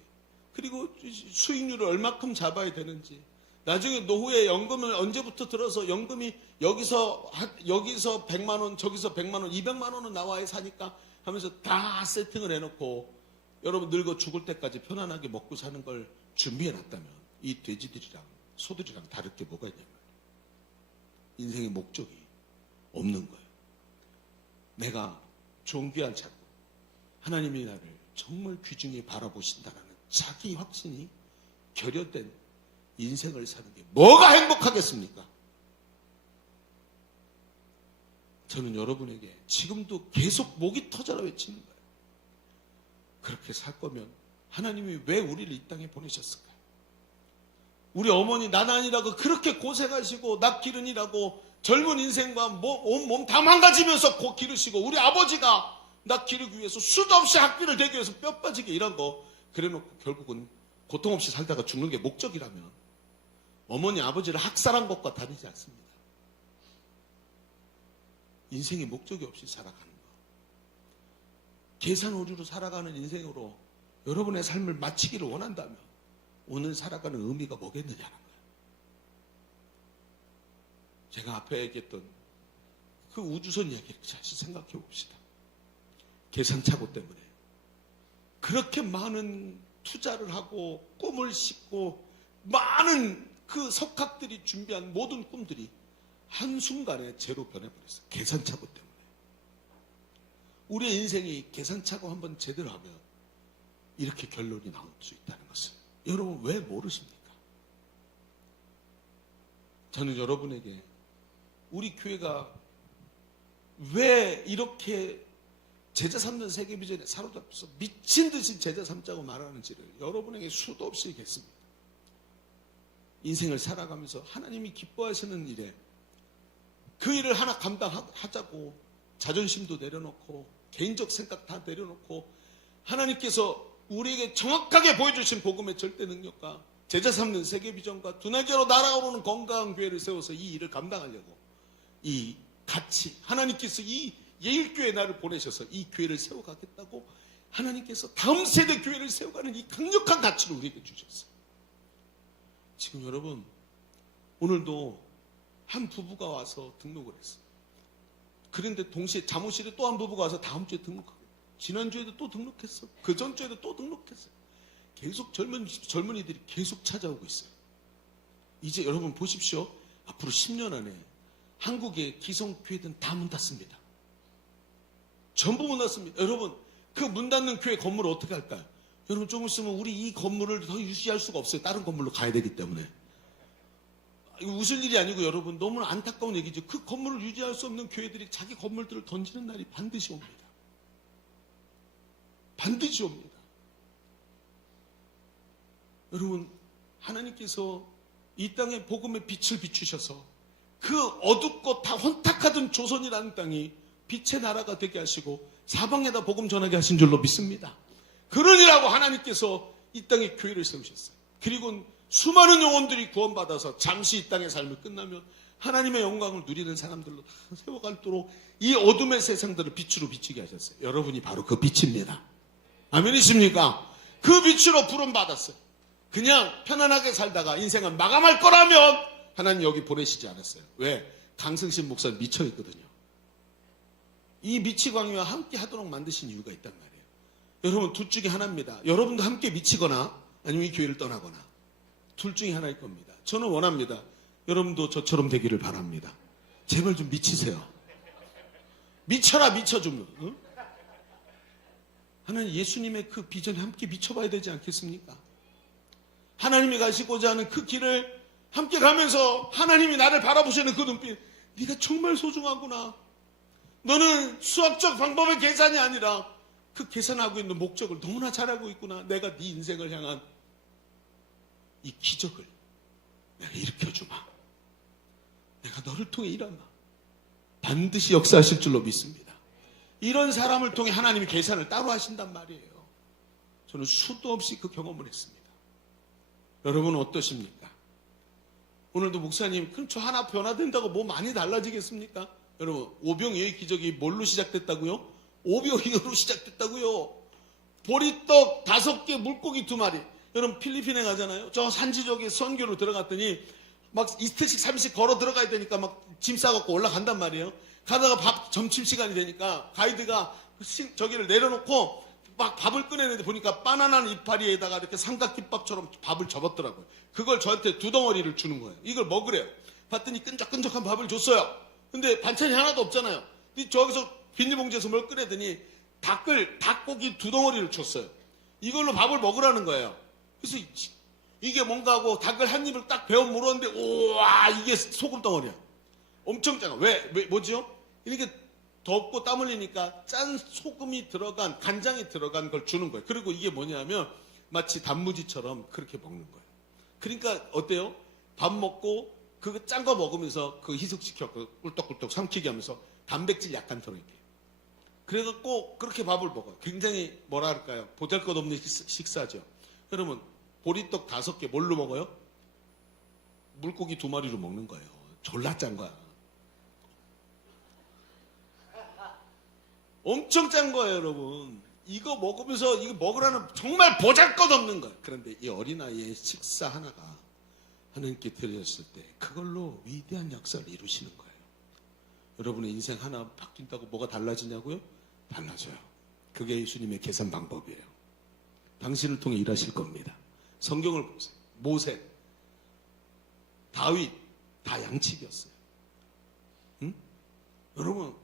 그리고 수익률을 얼마큼 잡아야 되는지, 나중에 노후에 연금을 언제부터 들어서 연금이 여기서 100만 원, 저기서 100만 원, 200만 원은 나와야 사니까 하면서 다 세팅을 해놓고 여러분 늙어 죽을 때까지 편안하게 먹고 사는 걸 준비해놨다면 이 돼지들이랑 소들이랑 다를 게 뭐가 있냐면 인생의 목적이 없는 거예요. 내가 존귀한 자고 하나님이 나를 정말 귀중히 바라보신다라는 자기 확신이 결여된 인생을 사는 게 뭐가 행복하겠습니까? 저는 여러분에게 지금도 계속 목이 터져라 외치는 거예요. 그렇게 살 거면 하나님이 왜 우리를 이 땅에 보내셨을까요? 우리 어머니 나난이라고 그렇게 고생하시고 납 기르니라고 젊은 인생과 온몸 다 망가지면서 기르시고, 우리 아버지가 나 기르기 위해서 수도 없이 학비를 대기 위해서 뼈 빠지게 일한 거 그래놓고 결국은 고통 없이 살다가 죽는 게 목적이라면 어머니 아버지를 학살한 것과 다르지 않습니다. 인생의 목적이 없이 살아가는 것, 계산 오류로 살아가는 인생으로 여러분의 삶을 마치기를 원한다면 오늘 살아가는 의미가 뭐겠느냐는 거예요. 제가 앞에 얘기했던 그 우주선 이야기를 다시 생각해 봅시다. 계산착오 때문에 그렇게 많은 투자를 하고 꿈을 싣고 많은 그 석학들이 준비한 모든 꿈들이 한순간에 제로 변해버렸어요. 계산착오 때문에. 우리의 인생이 계산착오 한번 제대로 하면 이렇게 결론이 나올 수 있다는 것을 여러분 왜 모르십니까? 저는 여러분에게 우리 교회가 왜 이렇게 제자 삼는 세계 비전에 사로잡혀서 미친 듯이 제자 삼자고 말하는지를 여러분에게 수도 없이 얘기했습니다. 인생을 살아가면서 하나님이 기뻐하시는 일에 그 일을 하나 감당하자고 자존심도 내려놓고 개인적 생각 다 내려놓고 하나님께서 우리에게 정확하게 보여주신 복음의 절대 능력과 제자 삼는 세계 비전과 두 날개로 날아오르는 건강한 교회를 세워서 이 일을 감당하려고 이 같이 하나님께서 이 예일교회 나를 보내셔서 이 교회를 세워가겠다고 하나님께서 다음 세대 교회를 세워가는 이 강력한 가치를 우리에게 주셨어요. 지금 여러분 오늘도 한 부부가 와서 등록을 했어요. 그런데 동시에 사무실에 또 한 부부가 와서 다음 주에 등록하고 지난주에도 또 등록했어. 그 전주에도 또 등록했어요. 계속 젊은이들이 계속 찾아오고 있어요. 이제 여러분 보십시오. 앞으로 10년 안에 한국의 기성교회들은 다 문 닫습니다. 전부 문 닫습니다. 여러분 그 문 닫는 교회 건물을 어떻게 할까요? 여러분 좀 있으면 우리 이 건물을 더 유지할 수가 없어요. 다른 건물로 가야 되기 때문에. 이거 웃을 일이 아니고 여러분 너무 안타까운 얘기죠. 그 건물을 유지할 수 없는 교회들이 자기 건물들을 던지는 날이 반드시 옵니다. 반드시 옵니다. 여러분 하나님께서 이 땅에 복음의 빛을 비추셔서 그 어둡고 다 혼탁하던 조선이라는 땅이 빛의 나라가 되게 하시고 사방에다 복음 전하게 하신 줄로 믿습니다. 그러니라고 하나님께서 이 땅에 교회를 세우셨어요. 그리고 수많은 영혼들이 구원받아서 잠시 이 땅의 삶을 끝나면 하나님의 영광을 누리는 사람들로 다 세워갈도록 이 어둠의 세상들을 빛으로 비추게 하셨어요. 여러분이 바로 그 빛입니다. 아멘이십니까? 그 빛으로 부름받았어요. 그냥 편안하게 살다가 인생은 마감할 거라면 하나님 여기 보내시지 않았어요. 왜? 강승신 목사는 미쳐있거든요. 이 미치광이와 함께 하도록 만드신 이유가 있단 말이에요. 여러분 둘 중에 하나입니다. 여러분도 함께 미치거나 아니면 이 교회를 떠나거나 둘 중에 하나일 겁니다. 저는 원합니다. 여러분도 저처럼 되기를 바랍니다. 제발 좀 미치세요. 미쳐라 미쳐주면. 응? 하나님 예수님의 그 비전에 함께 미쳐봐야 되지 않겠습니까? 하나님이 가시고자 하는 그 길을 함께 가면서 하나님이 나를 바라보시는 그 눈빛, 네가 정말 소중하구나. 너는 수학적 방법의 계산이 아니라 그 계산하고 있는 목적을 너무나 잘 알고 있구나. 내가 네 인생을 향한 이 기적을 내가 일으켜주마. 내가 너를 통해 일하마. 반드시 역사하실 줄로 믿습니다. 이런 사람을 통해 하나님이 계산을 따로 하신단 말이에요. 저는 수도 없이 그 경험을 했습니다. 여러분은 어떠십니까? 오늘도 목사님 그럼 저 하나 변화된다고 뭐 많이 달라지겠습니까? 여러분 오병이어의 기적이 뭘로 시작됐다고요? 오병이어로 시작됐다고요. 보리떡 5개 물고기 2마리. 여러분 필리핀에 가잖아요. 저 산지족에 선교로 들어갔더니 막 이틀씩 3일씩 걸어 들어가야 되니까 막 짐 싸갖고 올라간단 말이에요. 가다가 점심시간이 되니까 가이드가 저기를 내려놓고 막 밥을 꺼내는데 보니까 바나나 이파리에다가 이렇게 삼각김밥처럼 밥을 접었더라고요. 그걸 저한테 2덩어리를 주는 거예요. 이걸 먹으래요. 봤더니 끈적끈적한 밥을 줬어요. 근데 반찬이 하나도 없잖아요. 근데 저기서 비닐봉지에서 뭘 꺼내더니 닭고기 2덩어리를 줬어요. 이걸로 밥을 먹으라는 거예요. 그래서 이게 뭔가 하고 닭을 한 입을 딱 베어 물었는데 우와 이게 소금 덩어리야. 엄청 작아. 뭐지요? 이렇게 덥고 땀 흘리니까 짠 소금이 들어간 간장이 들어간 걸 주는 거예요. 그리고 이게 뭐냐면 마치 단무지처럼 그렇게 먹는 거예요. 그러니까 어때요? 밥 먹고 그거 짠 거 먹으면서 그 희석시켜 꿀떡꿀떡 삼키게 하면서 단백질 약간 들어있게. 그래서 꼭 그렇게 밥을 먹어요. 굉장히 뭐라 할까요? 보잘것없는 식사죠. 여러분 보리떡 5개 뭘로 먹어요? 물고기 2마리로 먹는 거예요. 졸라 짠 거야. 엄청 짠 거예요, 여러분. 이거 먹으면서 이거 먹으라는 정말 보잘것없는 거예요. 그런데 이 어린아이의 식사 하나가 하나님께 드려졌을 때 그걸로 위대한 역사를 이루시는 거예요. 여러분의 인생 하나 바뀐다고 뭐가 달라지냐고요? 달라져요. 그게 예수님의 계산 방법이에요. 당신을 통해 일하실 겁니다. 성경을 보세요. 모세, 다윗 다 양측이었어요. 응? 여러분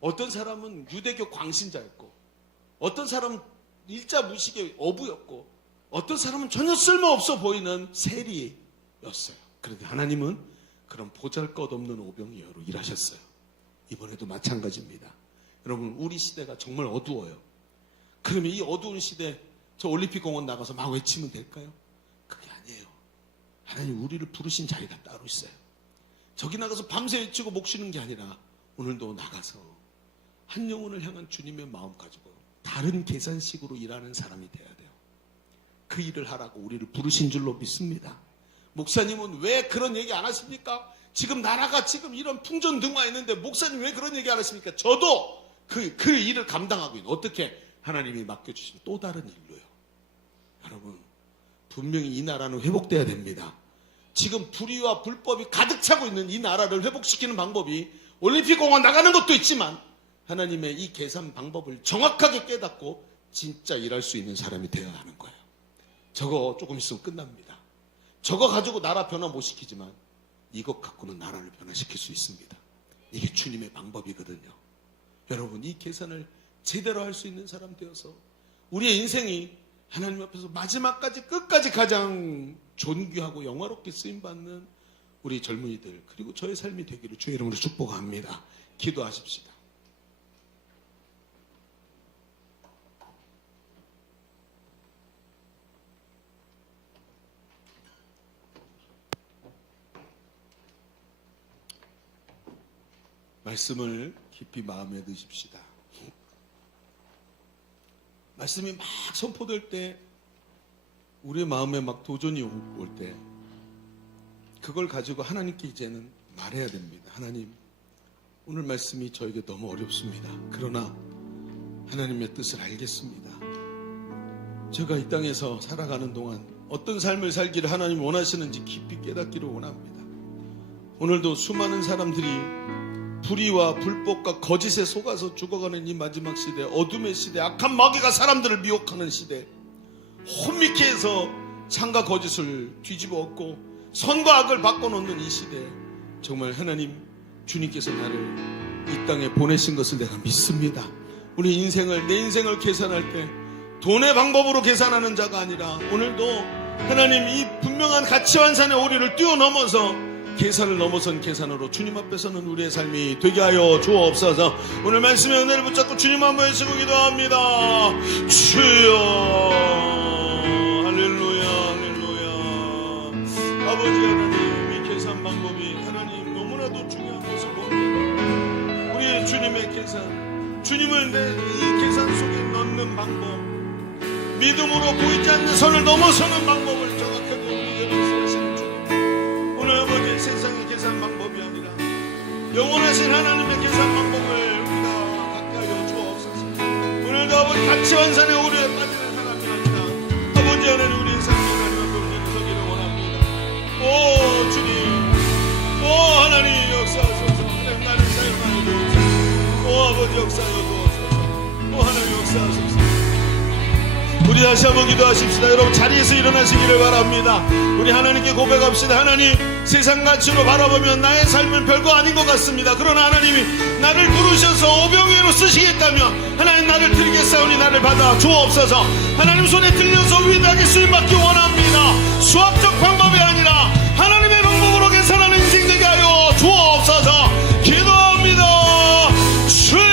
어떤 사람은 유대교 광신자였고 어떤 사람은 일자 무식의 어부였고 어떤 사람은 전혀 쓸모없어 보이는 세리였어요. 그런데 하나님은 그런 보잘것없는 오병이어로 일하셨어요. 이번에도 마찬가지입니다. 여러분 우리 시대가 정말 어두워요. 그러면 이 어두운 시대 저 올림픽공원 나가서 막 외치면 될까요? 그게 아니에요. 하나님 우리를 부르신 자리가 따로 있어요. 저기 나가서 밤새 외치고 목 쉬는 게 아니라 오늘도 나가서 한 영혼을 향한 주님의 마음 가지고 다른 계산식으로 일하는 사람이 돼야 돼요. 그 일을 하라고 우리를 부르신 줄로 믿습니다. 목사님은 왜 그런 얘기 안 하십니까? 지금 나라가 지금 이런 풍전등화에 있는데 목사님 왜 그런 얘기 안 하십니까? 저도 그 일을 감당하고 있는, 어떻게 하나님이 맡겨주신 또 다른 일로요. 여러분, 분명히 이 나라는 회복돼야 됩니다. 지금 불의와 불법이 가득 차고 있는 이 나라를 회복시키는 방법이 올림픽공원 나가는 것도 있지만 하나님의 이 계산 방법을 정확하게 깨닫고 진짜 일할 수 있는 사람이 되어야 하는 거예요. 저거 조금 있으면 끝납니다. 저거 가지고 나라 변화 못 시키지만 이것 갖고는 나라를 변화시킬 수 있습니다. 이게 주님의 방법이거든요. 여러분, 이 계산을 제대로 할 수 있는 사람 되어서 우리의 인생이 하나님 앞에서 마지막까지 끝까지 가장 존귀하고 영화롭게 쓰임받는 우리 젊은이들, 그리고 저의 삶이 되기를 주의 이름으로 축복합니다. 기도하십시다. 말씀을 깊이 마음에 넣으십시다. 말씀이 막 선포될 때, 우리의 마음에 막 도전이 올 때, 그걸 가지고 하나님께 이제는 말해야 됩니다. 하나님, 오늘 말씀이 저에게 너무 어렵습니다. 그러나 하나님의 뜻을 알겠습니다. 제가 이 땅에서 살아가는 동안 어떤 삶을 살기를 하나님 원하시는지 깊이 깨닫기를 원합니다. 오늘도 수많은 사람들이 불의와 불법과 거짓에 속아서 죽어가는 이 마지막 시대, 어둠의 시대, 악한 마귀가 사람들을 미혹하는 시대, 혼미케 해서 창과 거짓을 뒤집어 엎고 선과 악을 바꿔놓는 이 시대, 정말 하나님, 주님께서 나를 이 땅에 보내신 것을 내가 믿습니다. 우리 인생을, 내 인생을 계산할 때 돈의 방법으로 계산하는 자가 아니라 오늘도 하나님, 이 분명한 가치 환산의 오리를 뛰어넘어서 계산을 넘어선 계산으로 주님 앞에 서는 우리의 삶이 되게 하여 주옵소서. 오늘 말씀의 은혜를 붙잡고 주님 한번 외치고 기도합니다. 주여, 할렐루야, 할렐루야. 아버지 하나님, 이 계산 방법이 하나님 너무나도 중요한 것을 봅니다. 우리의 주님의 계산, 주님을 내 이 계산 속에 넣는 방법, 믿음으로 보이지 않는 선을 넘어서는 방법을 정확하게 우리에게 말씀하시는 주님, 오늘 아버지, 세상의 계산 방법이 아니라 영원하신 하나님의 계산 방법을 우리가 갖게 하여 주옵소서. 오늘도 아버지, 가치 환산의 오류에 빠지는 사람이 아니라 아버지 하나님, 우리의 삶이 하나님 앞에 우리를 서기를 원합니다. 오 주님, 오 하나님 역사하소서. 하나님, 나를 사용하여 주옵소서. 오 아버지, 역사하여 주옵소서. 오 하나님, 역사하소서. 우리 다시 한번 기도하십시다. 여러분, 자리에서 일어나시기를 바랍니다. 우리 하나님께 고백합시다. 하나님, 세상 가치로 바라보면 나의 삶은 별거 아닌 것 같습니다. 그러나 하나님이 나를 부르셔서 오병이어로 쓰시겠다면 하나님, 나를 드리겠사오니 나를 받아 주옵소서. 하나님 손에 들려서 위대하게 쓰임받기 원합니다. 수학적 방법이 아니라 하나님의 방법으로 계산하는 인생 되게 하여 주옵소서. 기도합니다. 주여,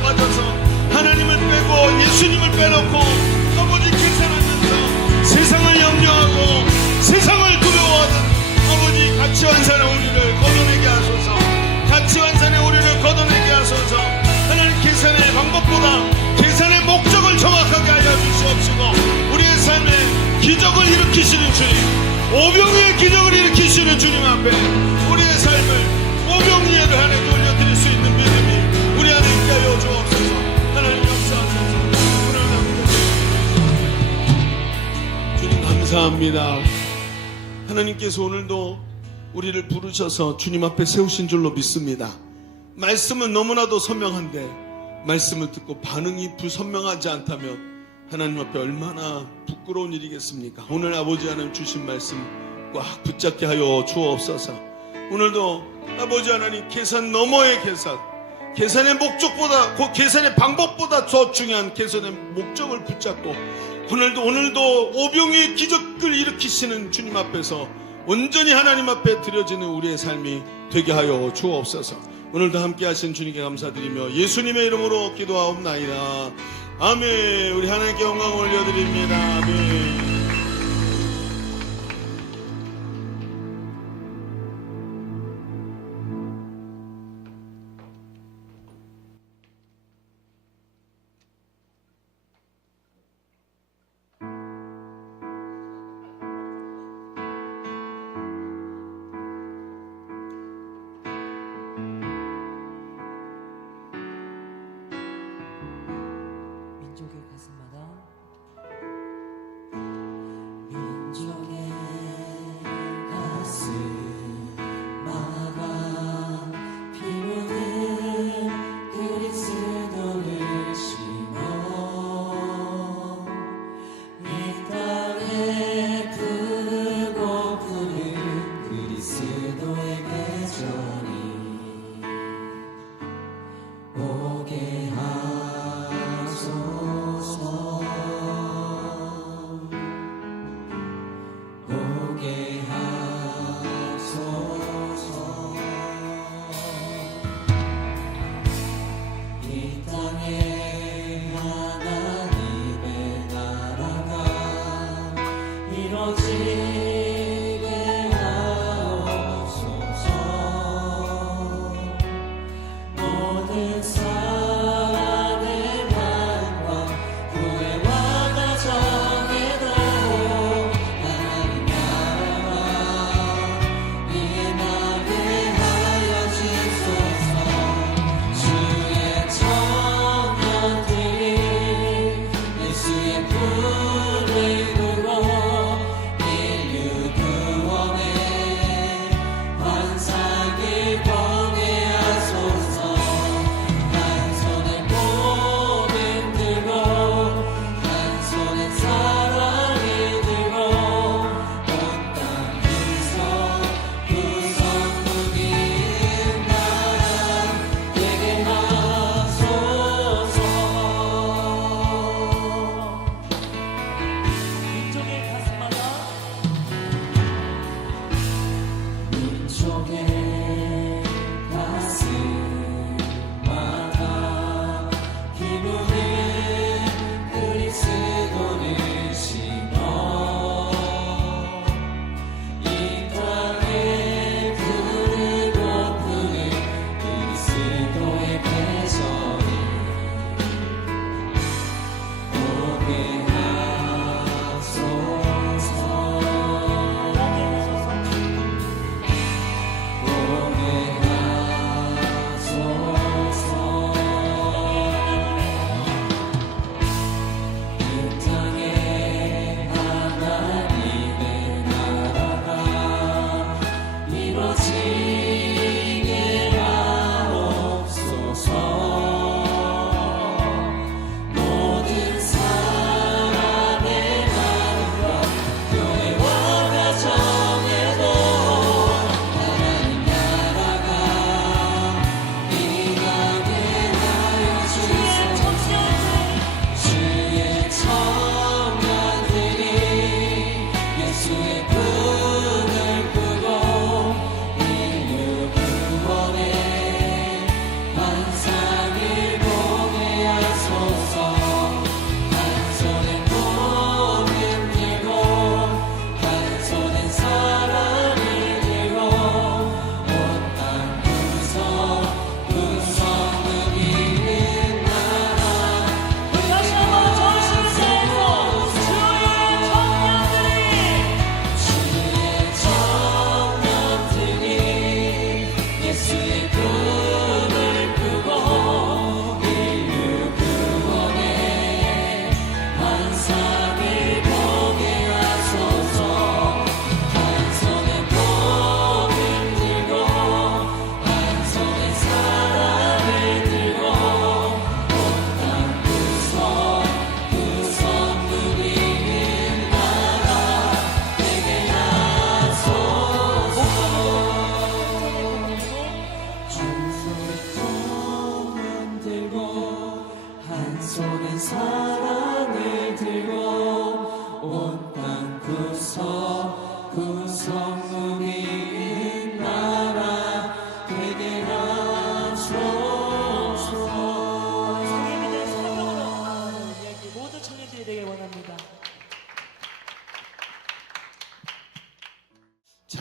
빠져서 하나님을 빼고 예수님을 빼놓고 아버지 계산하면서 세상을 염려하고 세상을 두려워하는 아버지, 가치 환산의 우리를 걷어내게 하소서. 가치 환산의 우리를 걷어내게 하소서. 하나님, 계산의 방법보다 계산의 목적을 정확하게 하여 주시옵시고 우리의 삶에 기적을 일으키시는 주님, 오병이의 기적을 일으키시는 주님 앞에 우리의 삶을 오병이를 하나님 돌려드릴 수 있는 믿음이 우리 안에 있게 하여 주옵소서. 하나님 역사하소서. 주님 감사합니다. 하나님께서 오늘도 우리를 부르셔서 주님 앞에 세우신 줄로 믿습니다. 말씀은 너무나도 선명한데 말씀을 듣고 반응이 불선명하지 않다면 하나님 앞에 얼마나 부끄러운 일이겠습니까? 오늘 아버지 하나님 주신 말씀 꽉 붙잡게 하여 주옵소서. 오늘도 아버지 하나님 계산 너머의 계산, 계산의 목적보다, 그 계산의 방법보다 더 중요한 계산의 목적을 붙잡고 오늘도 오병이의 기적을 일으키시는 주님 앞에서 온전히 하나님 앞에 드려지는 우리의 삶이 되게 하여 주옵소서. 오늘도 함께 하신 주님께 감사드리며 예수님의 이름으로 기도하옵나이다. 아멘. 우리 하나님께 영광 올려드립니다. 아멘. 민족의 가슴마다 민족의 가슴마다 피 묻은 그리스도를 심어 이 땅에 푸르고 푸른 그리스도의 계절이 오게 하소서. 오게 하소서. 이 땅에 하나님의 나라가 이루어지게 하옵소서. 모든 사람의 마음과 후회와 가정에도 하나님 나라가 임하게 하여 주소서. 주의 청년들이 예수의 불을 두고 인류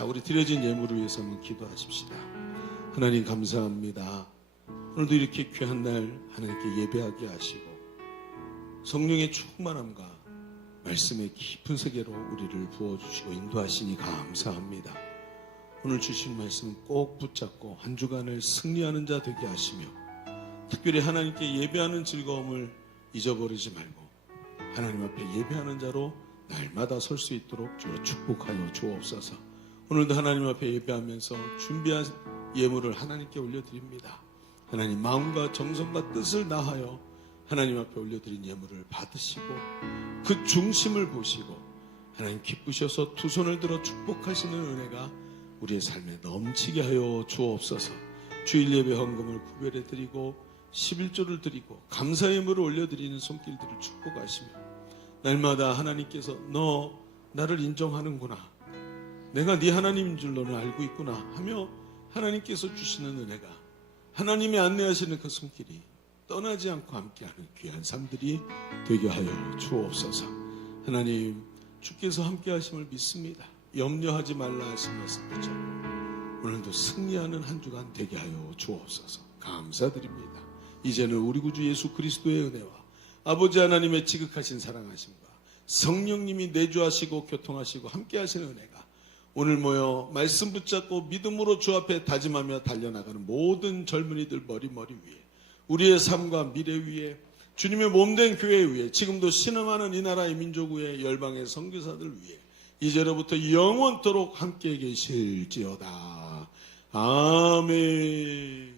자, 우리 드려진 예물을 위해서 한번 기도하십시다. 하나님 감사합니다. 오늘도 이렇게 귀한 날 하나님께 예배하게 하시고 성령의 충만함과 말씀의 깊은 세계로 우리를 부어주시고 인도하시니 감사합니다. 오늘 주신 말씀 꼭 붙잡고 한 주간을 승리하는 자 되게 하시며 특별히 하나님께 예배하는 즐거움을 잊어버리지 말고 하나님 앞에 예배하는 자로 날마다 설 수 있도록 주여 축복하여 주옵소서. 오늘도 하나님 앞에 예배하면서 준비한 예물을 하나님께 올려드립니다. 하나님 마음과 정성과 뜻을 다하여 하나님 앞에 올려드린 예물을 받으시고 그 중심을 보시고 하나님 기쁘셔서 두 손을 들어 축복하시는 은혜가 우리의 삶에 넘치게 하여 주옵소서. 주일 예배 헌금을 구별해 드리고 11조를 드리고 감사 예물을 올려드리는 손길들을 축복하시며 날마다 하나님께서 너 나를 인정하는구나, 내가 네 하나님인 줄 너는 알고 있구나 하며 하나님께서 주시는 은혜가 하나님이 안내하시는 그 손길이 떠나지 않고 함께하는 귀한 삶들이 되게 하여 주옵소서. 하나님 주께서 함께하심을 믿습니다. 염려하지 말라 하신 말씀 붙잡고 오늘도 승리하는 한 주간 되게 하여 주옵소서. 감사드립니다. 이제는 우리 구주 예수 그리스도의 은혜와 아버지 하나님의 지극하신 사랑하심과 성령님이 내주하시고 교통하시고 함께하시는 은혜가 오늘 모여 말씀 붙잡고 믿음으로 주 앞에 다짐하며 달려나가는 모든 젊은이들 머리 위에 우리의 삶과 미래 위에 주님의 몸된 교회 위에 지금도 신음하는 이 나라의 민족 위에 열방의 선교사들 위에 이제로부터 영원토록 함께 계실지어다. 아멘.